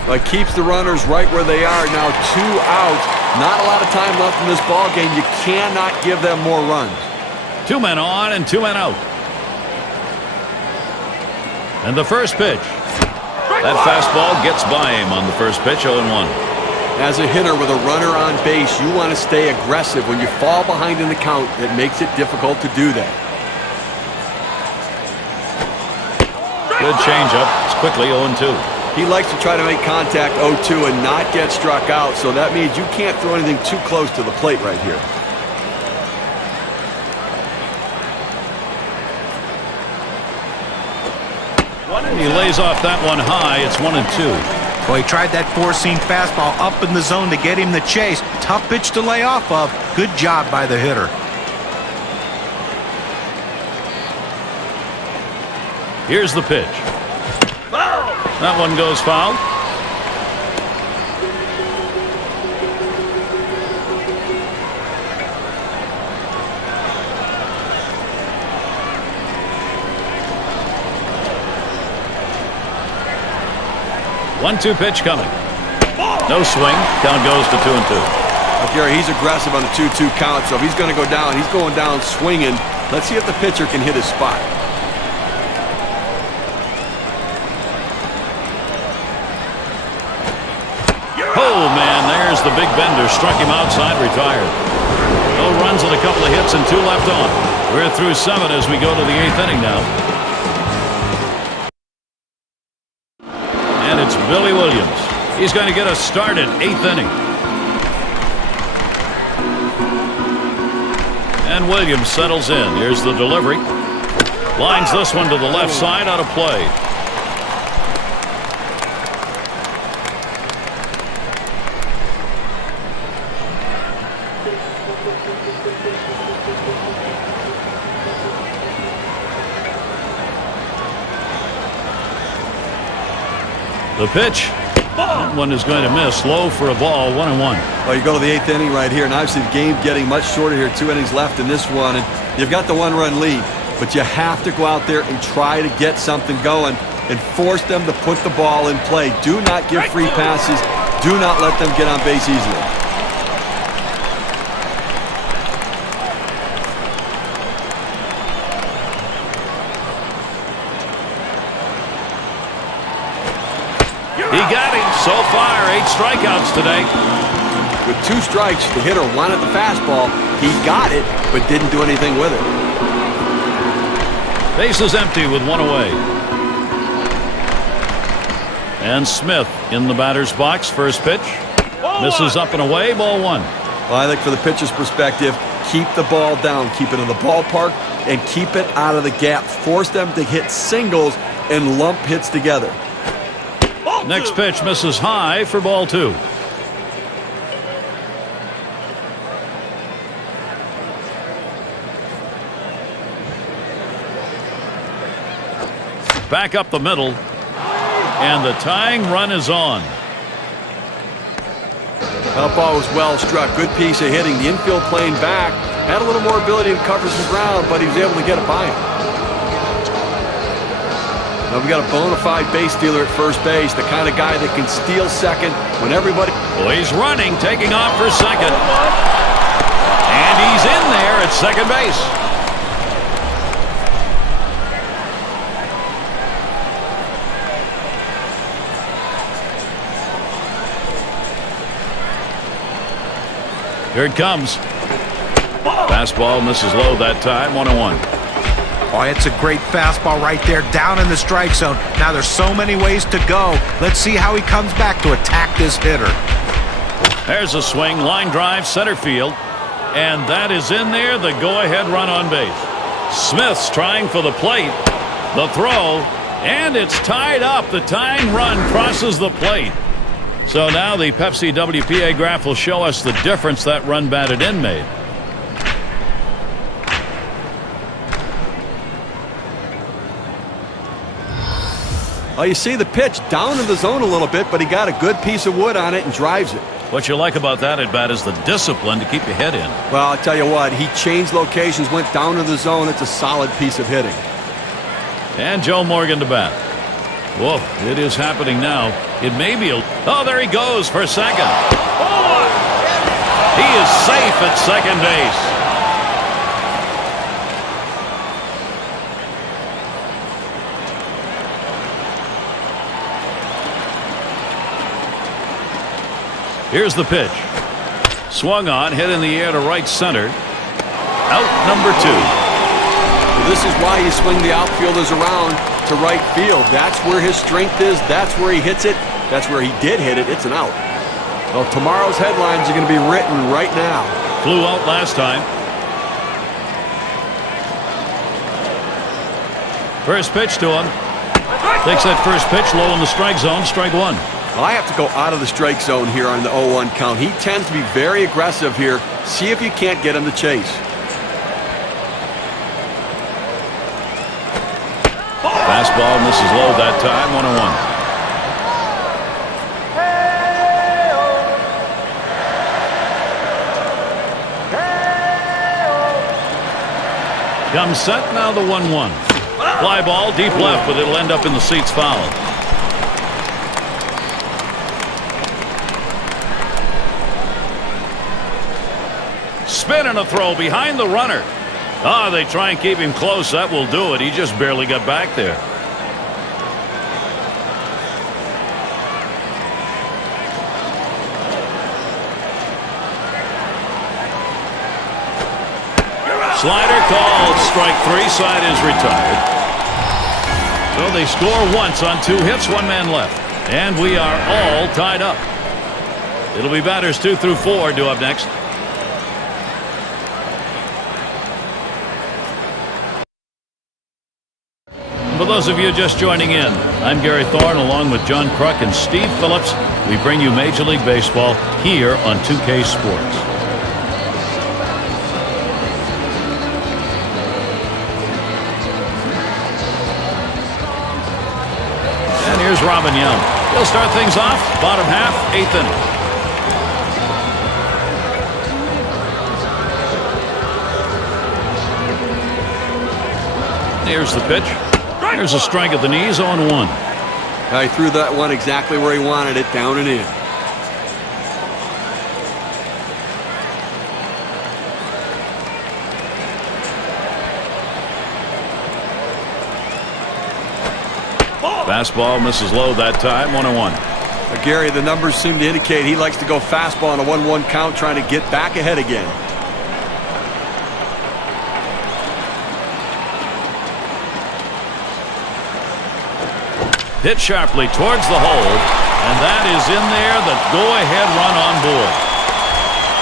But keeps the runners right where they are. Now 2 out. Not a lot of time left in this ball game. You cannot give them more runs. 2 men on and 2 men out. And the first pitch. That fastball gets by him on the first pitch. 0-1. As a hitter with a runner on base, you want to stay aggressive. When you fall behind in the count, it makes it difficult to do that. Good changeup. It's quickly 0-2. He likes to try to make contact 0-2 and not get struck out, so that means you can't throw anything too close to the plate right here. And he lays off that one high. It's 1-2. Well, he tried that four-seam fastball up in the zone to get him the chase. Tough pitch to lay off of. Good job by the hitter. Here's the pitch. That one goes foul. One-two pitch coming. No swing. Count goes to 2-2. Gary, he's aggressive on the 2-2 count, so if he's going to go down, he's going down swinging. Let's see if the pitcher can hit his spot. Oh, man, there's the big bender. Struck him outside, retired. No runs and a couple of hits and 2 left on. We're through 7 as we go to the 8th inning now. And it's Billy Williams. He's going to get us started 8th inning. And Williams settles in. Here's the delivery. Lines this one to the left side, out of play. The pitch. That one is going to miss. Low for a ball, 1-1. Well, you go to the 8th inning right here, and obviously the game getting much shorter here. 2 innings left in this one, and you've got the 1-run lead. But you have to go out there and try to get something going and force them to put the ball in play. Do not give free passes. Do not let them get on base easily. He got him. So far, 8 strikeouts today. With 2 strikes, the hitter wanted the fastball. He got it, but didn't do anything with it. Bases empty with 1 away. And Smith in the batter's box. First pitch. Misses up and away. Ball 1. Well, I think for the pitcher's perspective, keep the ball down. Keep it in the ballpark and keep it out of the gap. Force them to hit singles and lump hits together. Next pitch misses high for ball 2. Back up the middle. And the tying run is on. That ball was well struck. Good piece of hitting. The infield playing back. Had a little more ability to cover some ground, but he was able to get it by him. Now we've got a bona fide base stealer at first base, the kind of guy that can steal second when everybody... Well, he's running, taking off for second. And he's in there at second base. Here it comes. Fastball misses low that time, 1-1. Oh, it's a great fastball right there, down in the strike zone. Now there's so many ways to go. Let's see how he comes back to attack this hitter. There's a swing, line drive, center field. And that is in there, the go-ahead run on base. Smith's trying for the plate. The throw, and it's tied up. The tying run crosses the plate. So now the Pepsi WPA graph will show us the difference that run batted in made. Oh, you see the pitch down in the zone a little bit, but he got a good piece of wood on it and drives it. What you like about that at bat is the discipline to keep your head in. Well, I'll tell you what, he changed locations, went down to the zone. It's a solid piece of hitting. And Joe Morgan to bat. Whoa, it is happening now. It may be a... Oh, there he goes for second. He is safe at second base. Here's the pitch. Swung on, hit in the air to right center. Out number 2. Well, this is why you swing the outfielders around to right field. That's where his strength is. That's where he hits it. That's where he did hit it. It's an out. Well, tomorrow's headlines are going to be written right now. Flew out last time. First pitch to him. Takes that first pitch low in the strike zone. Strike 1. Well, I have to go out of the strike zone here on the 0-1 count. He tends to be very aggressive here. See if you can't get him to chase. Fastball misses low that time, 1-1. Comes set, now the 1-1. Fly ball deep left, but it'll end up in the seats foul. Spin and a throw behind the runner. They try and keep him close. That will do it. He just barely got back there. Slider called. Strike 3. Side is retired. So they score once on 2 hits. 1 man left. And we are all tied up. It'll be batters 2 through 4 due up next. For those of you just joining in, I'm Gary Thorne along with John Kruk and Steve Phillips. We bring you Major League Baseball here on 2K Sports. And here's Robin Young. He'll start things off, bottom half, 8th inning. Here's the pitch. Here's a strike at the knees, 0-1. He threw that one exactly where he wanted it, down and in. Fastball misses low that time, 1-1. Gary, the numbers seem to indicate he likes to go fastball on a 1-1 count, trying to get back ahead again. Hit sharply towards the hole, and that is in there, the go-ahead run on board.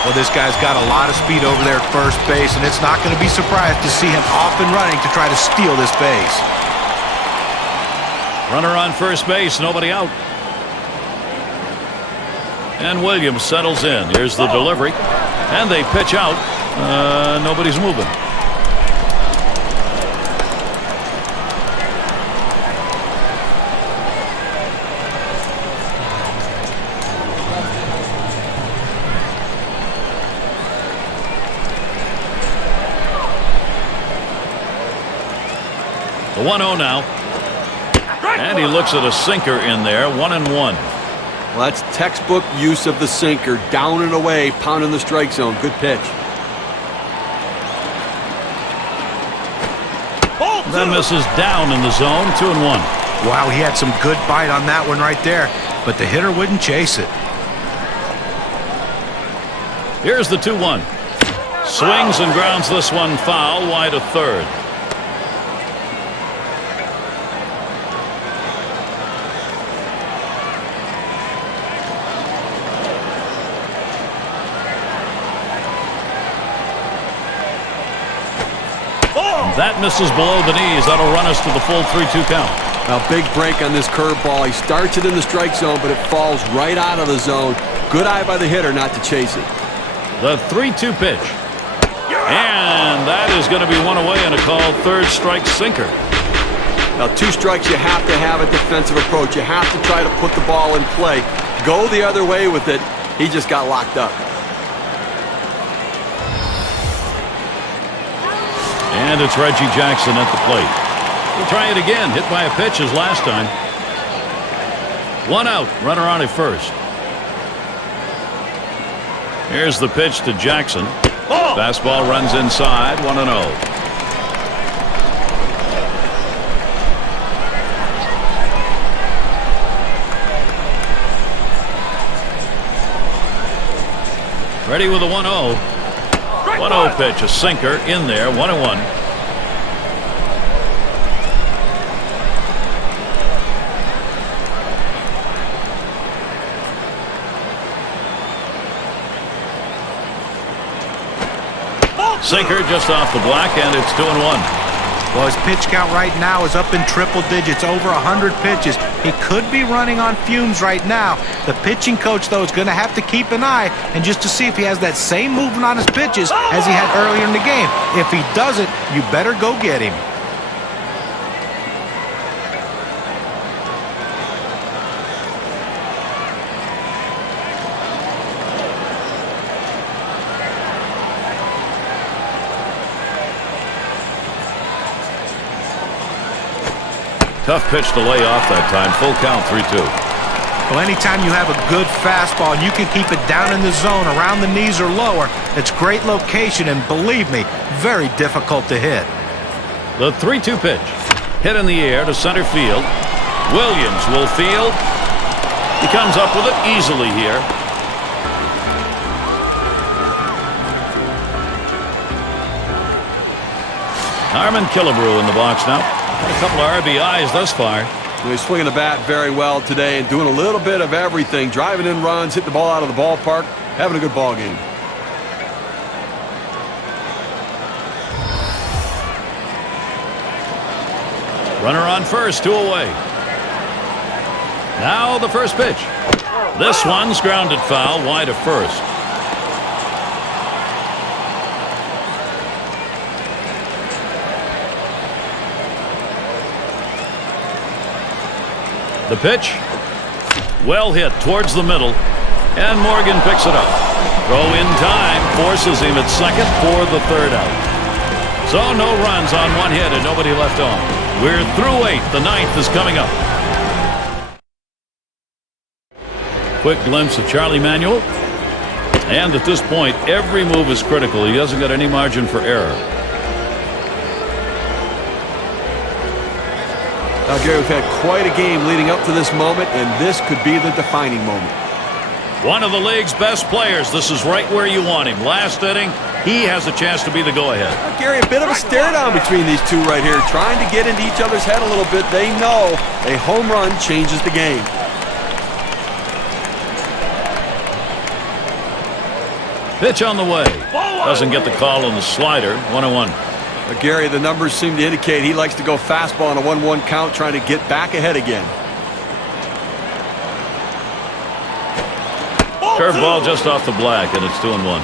Well, this guy's got a lot of speed over there at first base, and it's not going to be surprised to see him off and running to try to steal this base. Runner on first base, nobody out. And Williams settles in. Here's the delivery. And they pitch out. Nobody's moving. The 1-0 now. And he looks at a sinker in there, 1-1. Well, that's textbook use of the sinker, down and away, pounding the strike zone. Good pitch. Then misses down in the zone, 2-1. Wow, he had some good bite on that one right there, but the hitter wouldn't chase it. Here's the 2-1. Swings and grounds this one foul, wide of third. That misses below the knees. That'll run us to the full 3-2 count. A big break on this curveball. He starts it in the strike zone, but it falls right out of the zone. Good eye by the hitter not to chase it. The 3-2 pitch. And that is going to be one away and a called third strike sinker. Now, 2 strikes, you have to have a defensive approach. You have to try to put the ball in play. Go the other way with it. He just got locked up. And it's Reggie Jackson at the plate. We'll try it again. Hit by a pitch as last time. 1 out. Runner on at first. Here's the pitch to Jackson. Fastball runs inside. 1-0. Ready with a 1-0. 1-0 pitch, a sinker in there, 1-1. Sinker just off the black, and it's 2-1. Well, his pitch count right now is up in triple digits, over 100 pitches. He could be running on fumes right now. The pitching coach, though, is going to have to keep an eye and just to see if he has that same movement on his pitches as he had earlier in the game. If he doesn't, you better go get him. Tough pitch to lay off that time. Full count, 3-2. Well, anytime you have a good fastball and you can keep it down in the zone around the knees or lower, it's great location and, believe me, very difficult to hit. The 3-2 pitch. Hit in the air to center field. Williams will field. He comes up with it easily here. Harmon Killebrew in the box now. A couple of RBIs thus far. He's swinging the bat very well today and doing a little bit of everything. Driving in runs, hitting the ball out of the ballpark, having a good ball game. Runner on first, 2 away. Now the first pitch. This one's grounded foul, wide of first. The pitch. Well hit towards the middle, and Morgan picks it up. Throw in time forces him at second for the third out. So no runs on one hit and nobody left on. We're through 8. The 9th is coming up. Quick glimpse of Charlie Manuel. And at this point, every move is critical. He doesn't get any margin for error. Now, Gary, we've had quite a game leading up to this moment, and this could be the defining moment. One of the league's best players. This is right where you want him. Last inning, he has a chance to be the go-ahead. Now, Gary, a bit of a stare-down between these two right here, trying to get into each other's head a little bit. They know a home run changes the game. Pitch on the way. Doesn't get the call on the slider. 1-1. Gary, the numbers seem to indicate he likes to go fastball on a 1-1 count, trying to get back ahead again. Curveball just off the black, and it's 2-1.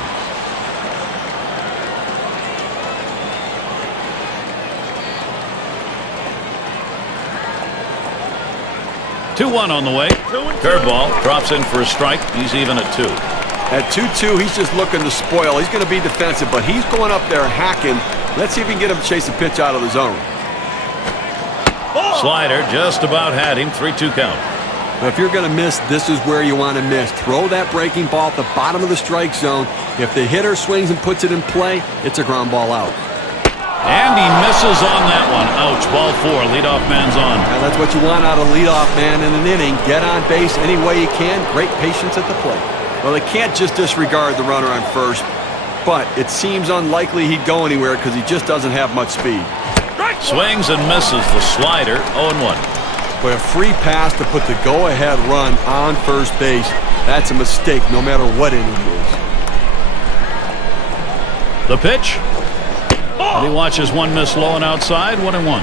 Two-1 on the way. Curveball drops in for a strike. He's even at 2. At 2-2, he's just looking to spoil. He's going to be defensive, but he's going up there hacking. Let's see if we can get him to chase the pitch out of the zone. Slider just about had him. 3-2 count. Now, if you're going to miss, this is where you want to miss. Throw that breaking ball at the bottom of the strike zone. If the hitter swings and puts it in play, it's a ground ball out. And he misses on that one. Ouch. Ball 4. Leadoff man's on. Now, that's what you want out of leadoff man in an inning. Get on base any way you can. Great patience at the plate. Well, they can't just disregard the runner on first, but it seems unlikely he'd go anywhere because he just doesn't have much speed. Swings and misses the slider. 0-1. But a free pass to put the go-ahead run on first base, that's a mistake no matter what inning it is. The pitch. And he watches one miss low and outside. 1-1.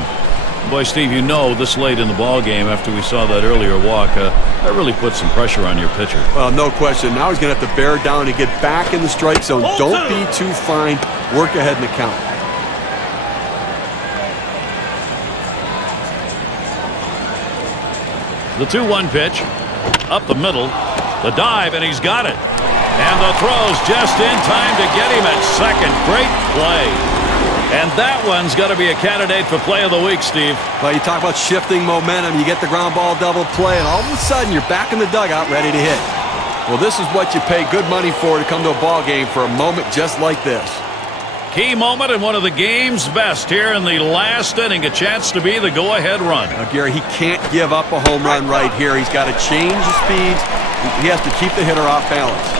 Boy, Steve, you know this late in the ball game after we saw that earlier walk, that really puts some pressure on your pitcher. Well, no question. Now he's going to have to bear down and get back in the strike zone. Don't be too fine. Work ahead in the count. The 2-1 pitch. Up the middle. The dive, and he's got it. And the throw's just in time to get him at second. Great play. And that one's got to be a candidate for play of the week, Steve. Well, you talk about shifting momentum. You get the ground ball double play, and all of a sudden you're back in the dugout ready to hit. Well, this is what you pay good money for to come to a ball game for a moment just like this. Key moment and one of the game's best here in the last inning. A chance to be the go-ahead run. Now, Gary, he can't give up a home run right here. He's got to change the speeds. He has to keep the hitter off balance.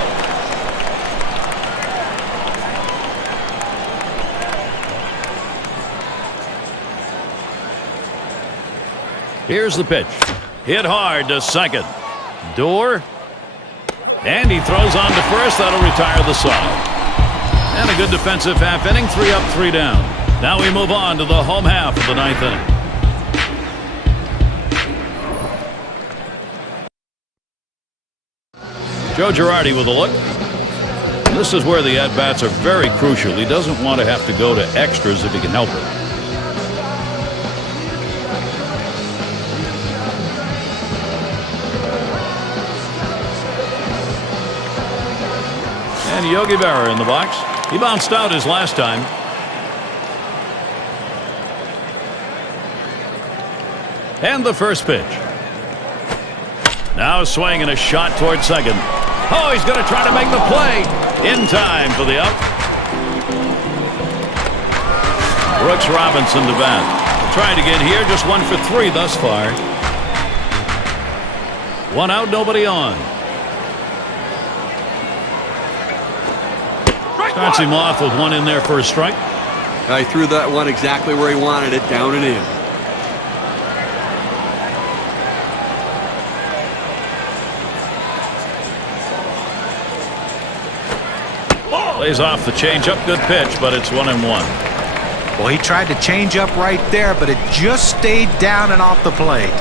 Here's the pitch. Hit hard to second. Door. And he throws on to first. That'll retire the side. And a good defensive half inning. 3 up, 3 down. Now we move on to the home half of the 9th inning. Joe Girardi with a look. This is where the at-bats are very crucial. He doesn't want to have to go to extras if he can help it. And Yogi Berra in the box. He bounced out his last time. And the first pitch. Now a swing and a shot toward second. Oh, he's going to try to make the play. In time for the out. Brooks Robinson to bat. Trying to get here. Just 1 for 3 thus far. 1 out, nobody on. Starts him off with 1 in there for a strike. He threw that one exactly where he wanted it, down and in. Lays off the changeup. Good pitch, but it's 1-1. Well, he tried to change up right there, but it just stayed down and off the plate.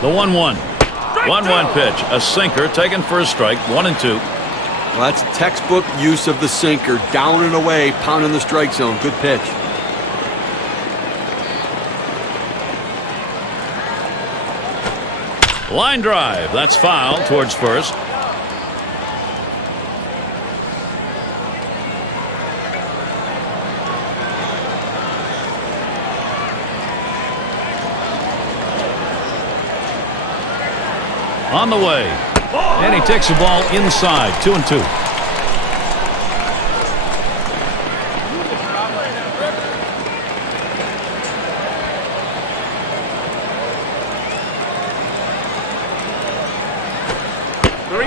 The 1-1. 1-1 pitch. A sinker taken for a strike. 1-2. Well, that's textbook use of the sinker. Down and away, pounding the strike zone. Good pitch. Line drive. That's foul towards first. On the way. And he takes the ball inside. 2-2.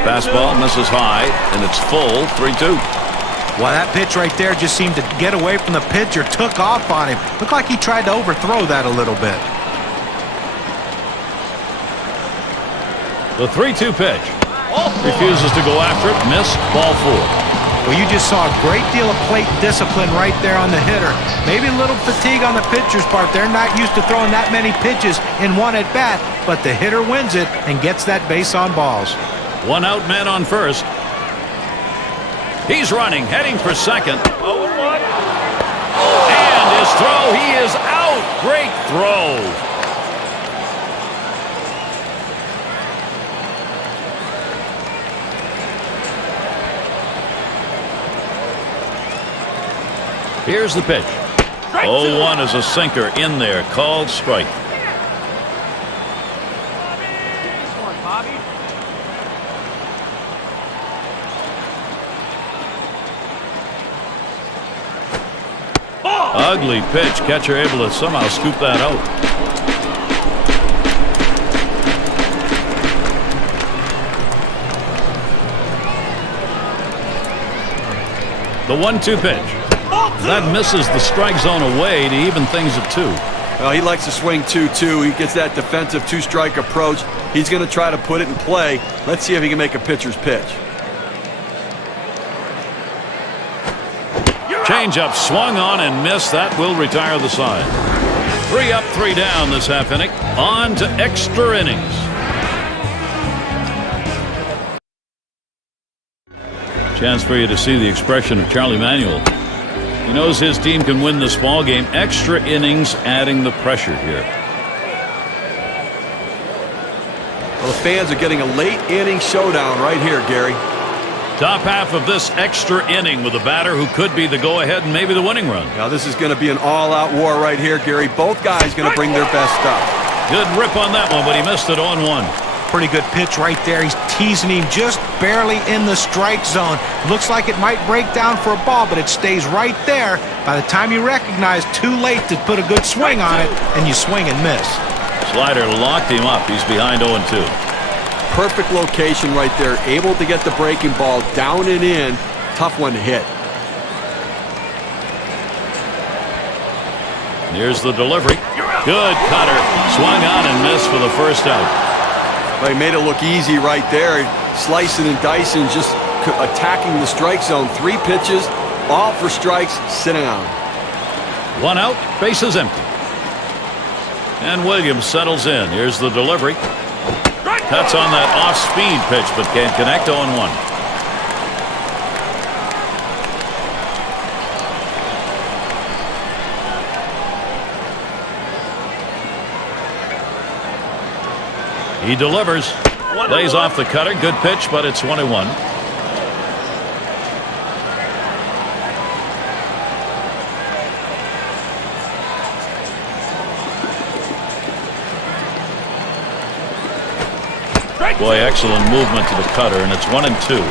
Fastball misses high, and it's full. 3-2. Well, that pitch right there just seemed to get away from the pitcher, took off on him. Looked like he tried to overthrow that a little bit. The 3-2 pitch. Refuses to go after it. Miss. Ball 4. Well, you just saw a great deal of plate discipline right there on the hitter. Maybe a little fatigue on the pitcher's part. They're not used to throwing that many pitches in one at bat, but the hitter wins it and gets that base on balls. One out, man on first. He's running, heading for second. And his throw, he is out. Great throw. Here's the pitch. 0-1 is a sinker in there. Called strike. Ugly pitch. Catcher able to somehow scoop that out. The 1-2 pitch. That misses the strike zone away to even things at 2. Well, he likes to swing 2-2. He gets that defensive two-strike approach. He's going to try to put it in play. Let's see if he can make a pitcher's pitch. Changeup swung on and missed. That will retire the side. 3 up, 3 down this half inning. On to extra innings. Chance for you to see the expression of Charlie Manuel. He knows his team can win this ball game. Extra innings adding the pressure here. Well, the fans are getting a late inning showdown right here, Gary. Top half of this extra inning with a batter who could be the go-ahead and maybe the winning run. Now this is going to be an all-out war right here, Gary. Both guys going to bring their best stuff. Good rip on that one, but he missed it on 1. Pretty good pitch right there. He's teasing him just barely in the strike zone. Looks like it might break down for a ball, but it stays right there. By the time you recognize, too late to put a good swing on it, and you swing and miss. Slider locked him up. He's behind 0-2. Perfect location right there. Able to get the breaking ball down and in. Tough one to hit. Here's the delivery. Good cutter. Swung on and missed for the first out. Well, he made it look easy right there. Slicing and dicing, just attacking the strike zone. 3 pitches, all for strikes, sitting down. 1 out, bases empty. And Williams settles in. Here's the delivery. Cuts on that off-speed pitch, but can't connect. 0-1. He delivers. Lays off the cutter. Good pitch, but it's 1-1. Boy, excellent movement to the cutter, and it's 1-2.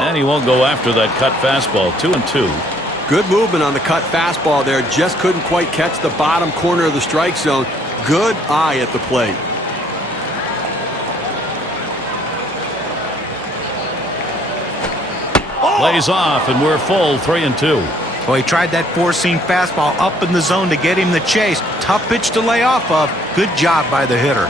And he won't go after that cut fastball. 2-2. Good movement on the cut fastball there. Just couldn't quite catch the bottom corner of the strike zone. Good eye at the plate. Lays off, and we're full. 3-2. Well, he tried that four-seam fastball up in the zone to get him the chase. Tough pitch to lay off of. Good job by the hitter.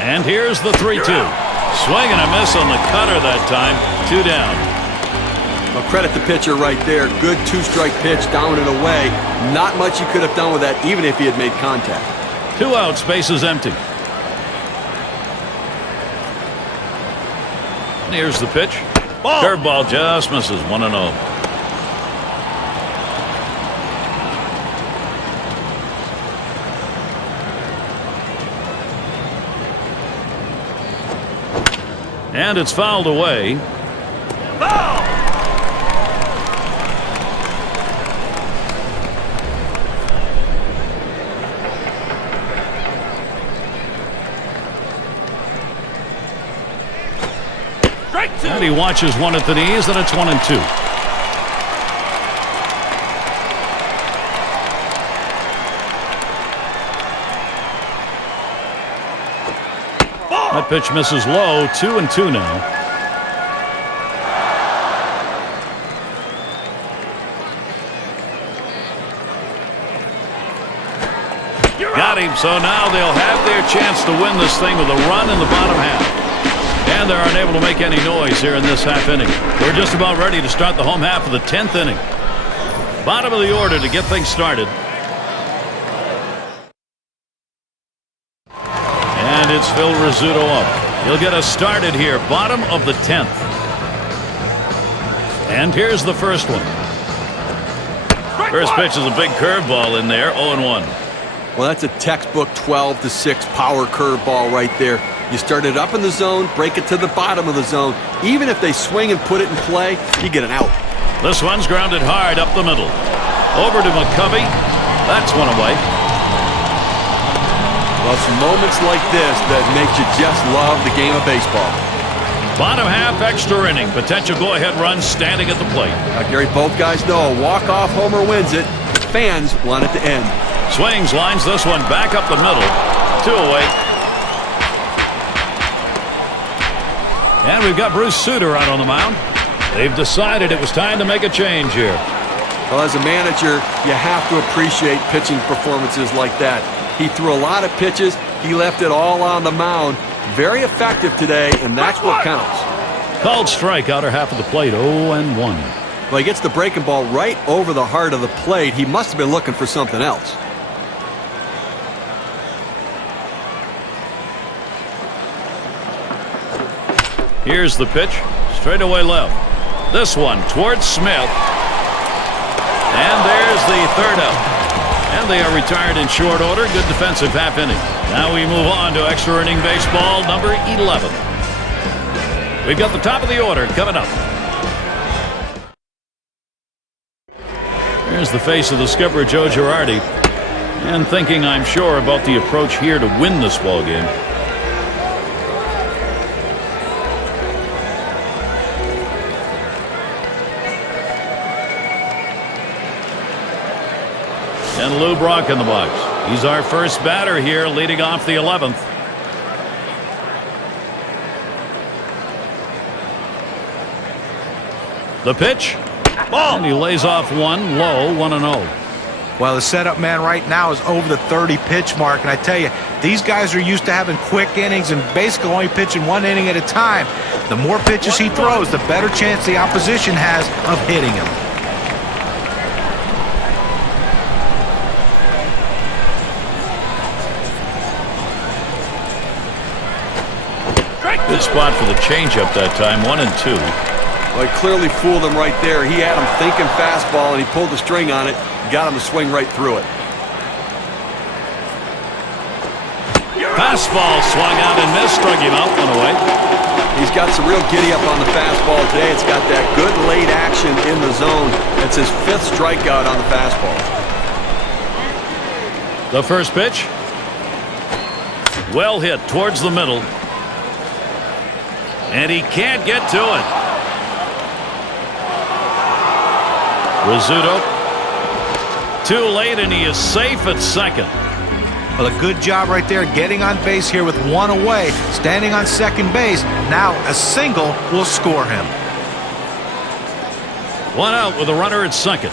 And here's the 3-2. Swing and a miss on the cutter that time. 2 down. Well, credit the pitcher right there. Good two-strike pitch down and away. Not much he could have done with that, even if he had made contact. 2 outs, base is empty. And here's the pitch. Curveball just misses. 1-0. And it's fouled away. And he watches one at the knees, and it's 1-2. That pitch misses low. 2-2 now. Got him. So now they'll have their chance to win this thing with a run in the bottom half. And they're unable to make any noise here in this half inning. We're just about ready to start the home half of the 10th inning. Bottom of the order to get things started. And it's Phil Rizzuto up. He'll get us started here. Bottom of the 10th. And here's the first one. First pitch is a big curveball in there. 0-1. Well, that's a textbook 12-6 power curveball right there. You start it up in the zone, break it to the bottom of the zone. Even if they swing and put it in play, you get an out. This one's grounded hard up the middle. Over to McCovey. That's one away. Well, it's moments like this that make you just love the game of baseball. Bottom half extra inning. Potential go-ahead run standing at the plate. Gary, both guys know a walk-off homer wins it. Fans want it to end. Swings, lines this one back up the middle. 2 away. And we've got Bruce Sutter out on the mound. They've decided it was time to make a change here. Well, as a manager, you have to appreciate pitching performances like that. He threw a lot of pitches. He left it all on the mound. Very effective today, and that's what counts. Called strike, outer half of the plate, 0-1. Well, he gets the breaking ball right over the heart of the plate. He must have been looking for something else. Here's the pitch. Straight away left. This one towards Smith. And there's the third out. And they are retired in short order. Good defensive half inning. Now we move on to extra inning baseball number 11. We've got the top of the order coming up. Here's the face of the skipper, Joe Girardi. And thinking, I'm sure, about the approach here to win this ball game. And Lou Brock in the box. He's our first batter here, leading off the 11th. The pitch. Ball. And he lays off one low, 1-0. Well, the setup man right now is over the 30-pitch mark, and I tell you, these guys are used to having quick innings and basically only pitching 1 inning at a time. The more pitches he throws, the better chance the opposition has of hitting him. Good spot for the changeup that time, 1-2. Well, he clearly fooled him right there. He had him thinking fastball, and he pulled the string on it. Got him to swing right through it. Fastball swung out and missed, struck him out, 1 away. He's got some real giddy up on the fastball today. It's got that good late action in the zone. It's his 5th strikeout on the fastball. The first pitch. Well hit towards the middle. And he can't get to it. Rizzuto. Too late, and he is safe at second. Well, a good job right there getting on base here with 1 away, standing on second base. Now a single will score him. 1 out with a runner at second.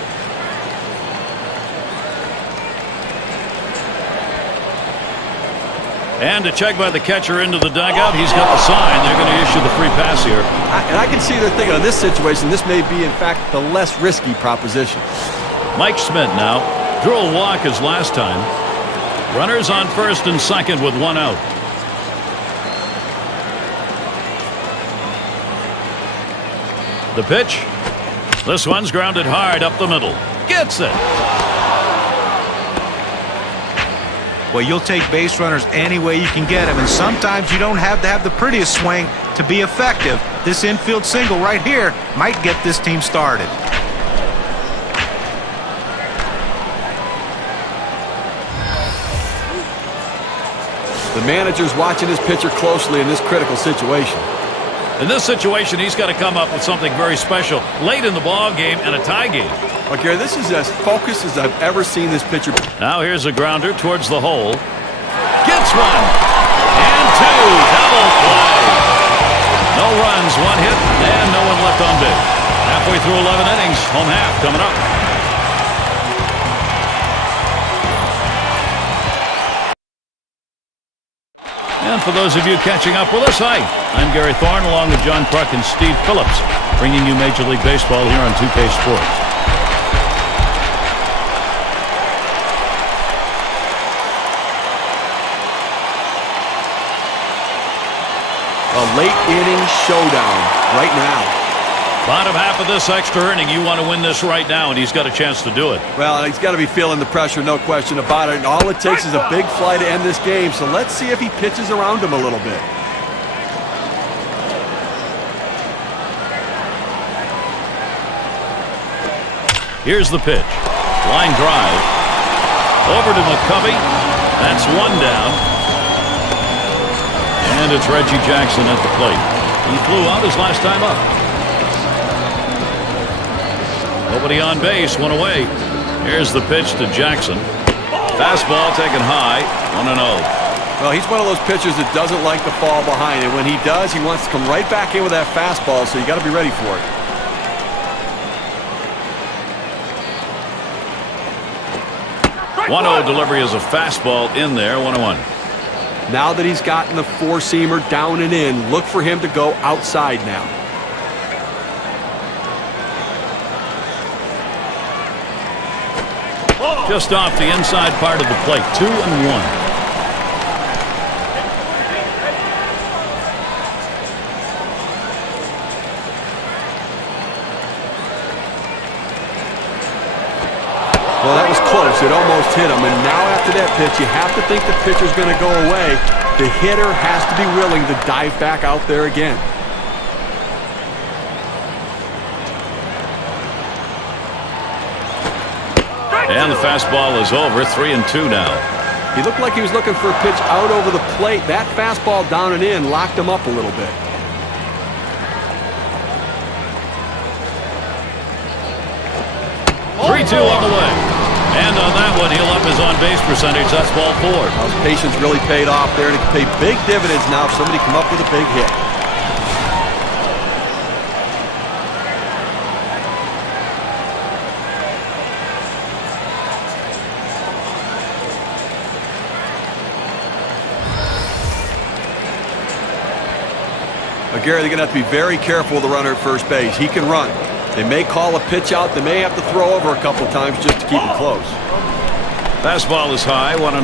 And a check by the catcher into the dugout. He's got the sign. They're going to issue the free pass here. And I can see they're thinking, in this situation, this may be, in fact, the less risky proposition. Mike Schmidt now. Drew a walk his last time. Runners on first and second with one out. The pitch. This one's grounded hard up the middle. Gets it. Well, you'll take base runners any way you can get them, and sometimes you don't have to have the prettiest swing to be effective. This infield single right here might get this team started. The manager's watching his pitcher closely in this critical situation. In this situation, he's got to come up with something very special late in the ball game and a tie game. Well, Gary, this is as focused as I've ever seen this pitcher. Now here's a grounder towards the hole. Gets one. And two. Double play. No runs, one hit, and no one left on base. Halfway through 11 innings, home half coming up. And for those of you catching up with us, hi, I'm Gary Thorne along with John Kruk and Steve Phillips, bringing you Major League Baseball here on 2K Sports. A late inning showdown right now. Bottom half of this extra inning, you want to win this right now, and he's got a chance to do it. Well, he's got to be feeling the pressure, no question about it. And all it takes is a big fly to end this game. So let's see if he pitches around him a little bit. Here's the pitch. Line drive. Over to McCovey. That's one down. And it's Reggie Jackson at the plate. He flew out his last time up. Nobody on base, one away. Here's the pitch to Jackson. Fastball taken high, 1-0. Well, he's one of those pitchers that doesn't like to fall behind, and when he does, he wants to come right back in with that fastball, so you got to be ready for it. Right 1-0 delivery is a fastball in there, 1-1. Now that he's gotten the four-seamer down and in, look for him to go outside now. Just off the inside part of the plate, 2-1. Well, that was close. It almost hit him. And now after that pitch, you have to think the pitcher's going to go away. The hitter has to be willing to dive back out there again. And the fastball is over, 3-2 now. He looked like he was looking for a pitch out over the plate. That fastball down and in locked him up a little bit. Oh, 3-2 on the way. And on that one, he'll up his on-base percentage. That's ball 4. Well, his patience really paid off there, and it can pay big dividends now if somebody come up with a big hit. Gary, they're going to have to be very careful with the runner at first base. He can run. They may call a pitch out. They may have to throw over a couple times just to keep it close. Fastball is high, 1-0.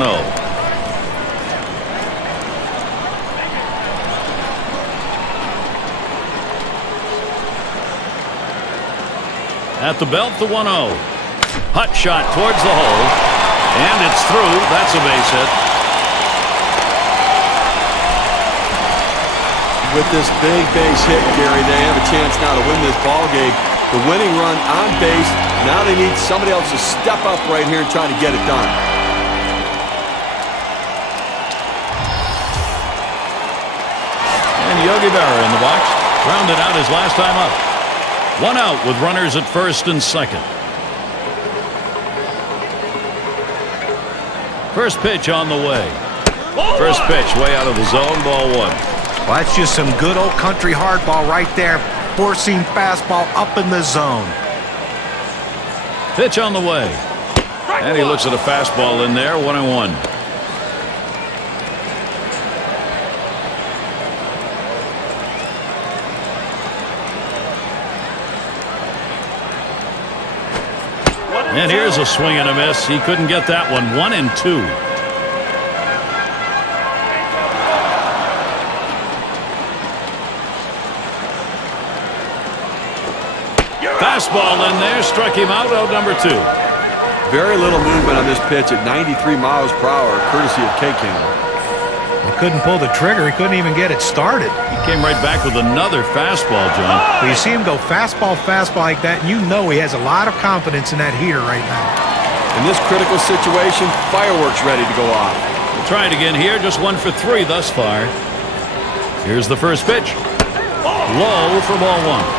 At the belt, the 1-0. Hot shot towards the hole. And it's through. That's a base hit. With this big base hit, Gary, they have a chance now to win this ball game. The winning run on base. Now they need somebody else to step up right here and try to get it done. And Yogi Berra in the box. Rounded out his last time up. One out with runners at first and second. First pitch on the way. First pitch way out of the zone, ball 1. Well, that's just some good old country hardball right there. Four-seam fastball up in the zone. Pitch on the way. And he looks at a fastball in there, 1-1. And here's a swing and a miss. He couldn't get that one. 1-2. Fastball in there, struck him out number 2. Very little movement on this pitch at 93 miles per hour, courtesy of K-Cam. He couldn't pull the trigger. He couldn't even get it started. He came right back with another fastball, John. Well, you see him go fastball like that, and you know he has a lot of confidence in that heater right now. In this critical situation, fireworks ready to go off. We'll try it again here. Just 1 for 3 thus far. Here's the first pitch. Low for ball 1.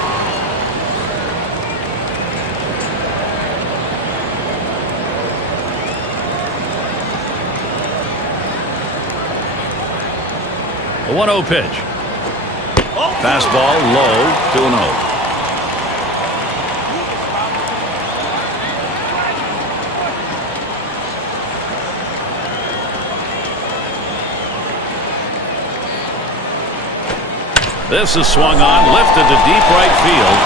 A 1-0 pitch. Fastball low, 2-0. This is swung on, lifted to deep right field.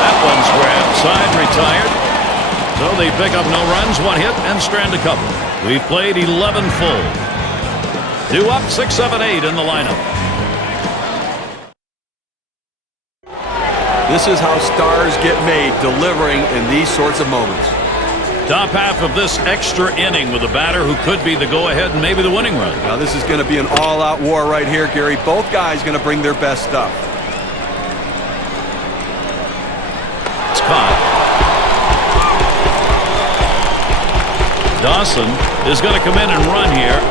That one's grabbed, side retired. So they pick up no runs, 1 hit, and strand a couple. We've played 11 full. Due up 6, 7, 8 in the lineup. This is how stars get made, delivering in these sorts of moments. Top half of this extra inning with a batter who could be the go-ahead and maybe the winning run. Now this is going to be an all-out war right here, Gary. Both guys going to bring their best stuff. It's caught. Dawson is going to come in and run here.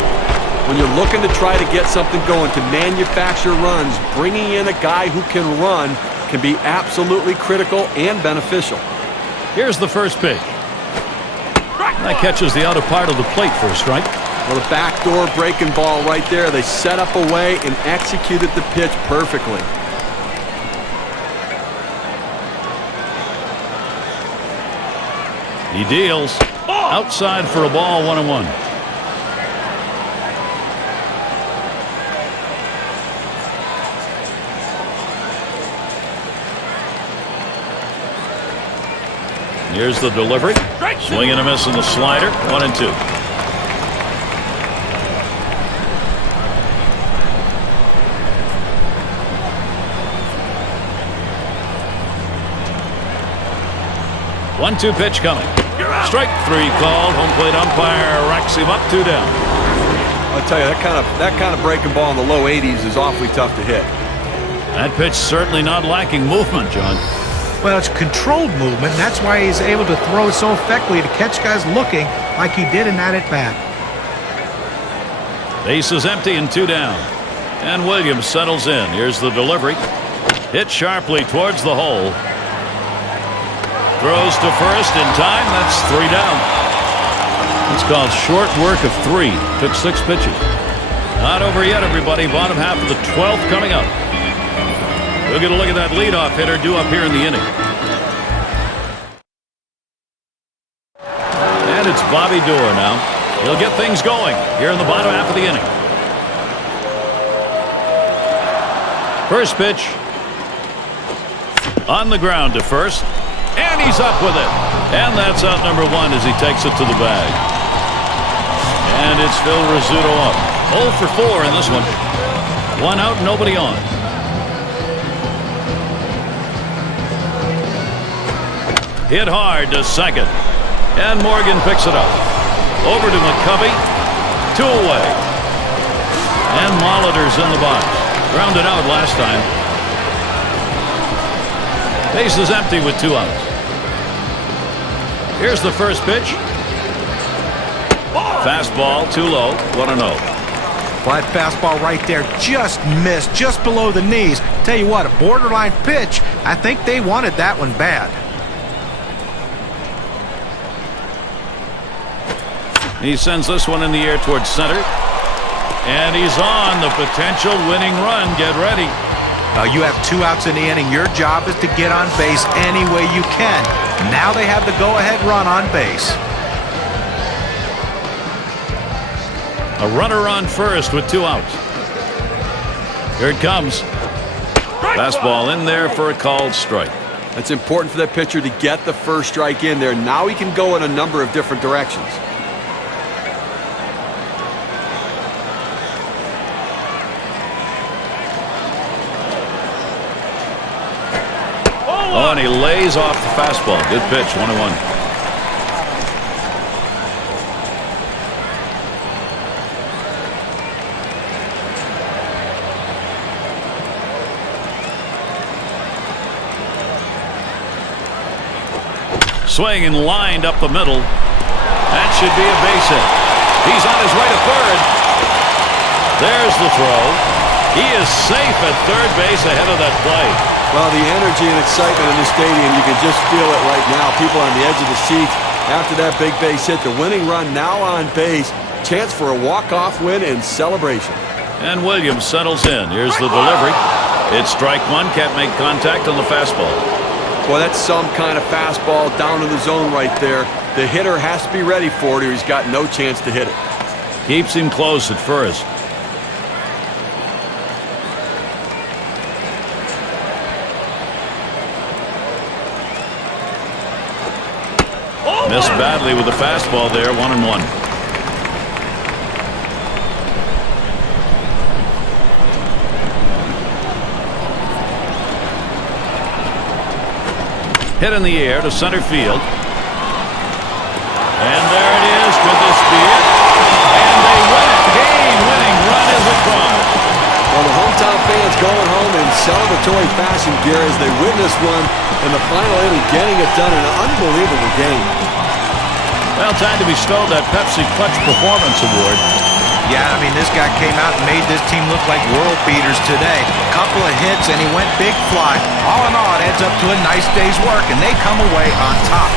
When you're looking to try to get something going, to manufacture runs, bringing in a guy who can run can be absolutely critical and beneficial. Here's the first pitch. That catches the outer part of the plate for a strike. Well, the backdoor breaking ball right there. They set up a way and executed the pitch perfectly. He deals. Outside for a ball, 1-1. Here's the delivery. Swing and a miss in the slider. 1-2. One-two pitch coming. Strike 3 called. Home plate umpire racks him up, 2 down. I'll tell you, that kind of breaking ball in the low 80s is awfully tough to hit. That pitch certainly not lacking movement, John. Well, it's controlled movement, and that's why he's able to throw it so effectively to catch guys looking like he did in that at-bat. Base is empty and 2 down. And Williams settles in. Here's the delivery. Hit sharply towards the hole. Throws to first in time. That's 3 down. It's called short work of 3. Took 6 pitches. Not over yet, everybody. Bottom half of the 12th coming up. We'll get a look at that leadoff hitter due up here in the inning. And it's Bobby Doerr now. He'll get things going here in the bottom half of the inning. First pitch. On the ground to first. And he's up with it. And that's out number 1 as he takes it to the bag. And it's Phil Rizzuto up. 0 for 4 in this one. 1 out, nobody on. Hit hard to second. And Morgan picks it up. Over to McCovey. 2 away. And Molitor's in the box. Grounded out last time. Base is empty with 2 outs. Here's the first pitch. Fastball too low. 1-0. Flat fastball right there, just missed, just below the knees. Tell you what, a borderline pitch. I think they wanted that one bad. He sends this one in the air towards center. And he's on the potential winning run. Get ready. You have 2 outs in the inning. Your job is to get on base any way you can. Now they have the go-ahead run on base. A runner on first with 2 outs. Here it comes. Fastball in there for a called strike. It's important for that pitcher to get the first strike in there. Now he can go in a number of different directions. Oh, and he lays off the fastball. Good pitch, 1-1. Swing and lined up the middle. That should be a base hit. He's on his way to third. There's the throw. He is safe at third base ahead of that play. Well, the energy and excitement in the stadium, you can just feel it right now. People on the edge of the seats after that big base hit. The winning run now on base. Chance for a walk-off win and celebration. And Williams settles in. Here's the delivery. It's strike one. Can't make contact on the fastball. Well, that's some kind of fastball down in the zone right there. The hitter has to be ready for it or he's got no chance to hit it. Keeps him close at first. Missed badly with the fastball there, 1-1. Hit in the air to center field. And there it is. Could this be it? And they win it. Game-winning run is across. Well, the hometown fans going home in celebratory fashion, Gary, as they witness one in the final inning, getting it done in an unbelievable game. Well, time to bestow that Pepsi Clutch Performance Award. Yeah, I mean, this guy came out and made this team look like world beaters today. Couple of hits, and he went big fly. All in all, it adds up to a nice day's work, and they come away on top.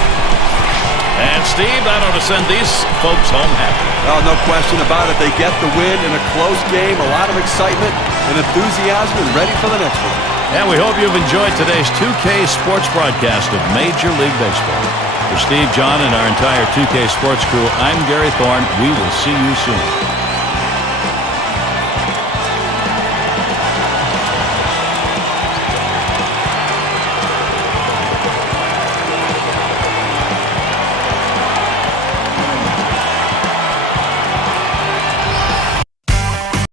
And, Steve, that ought to send these folks home happy. Oh, no question about it. They get the win in a close game, a lot of excitement and enthusiasm, and ready for the next one. And we hope you've enjoyed today's 2K Sports broadcast of Major League Baseball. For Steve, John, and our entire 2K Sports crew, I'm Gary Thorne. We will see you soon.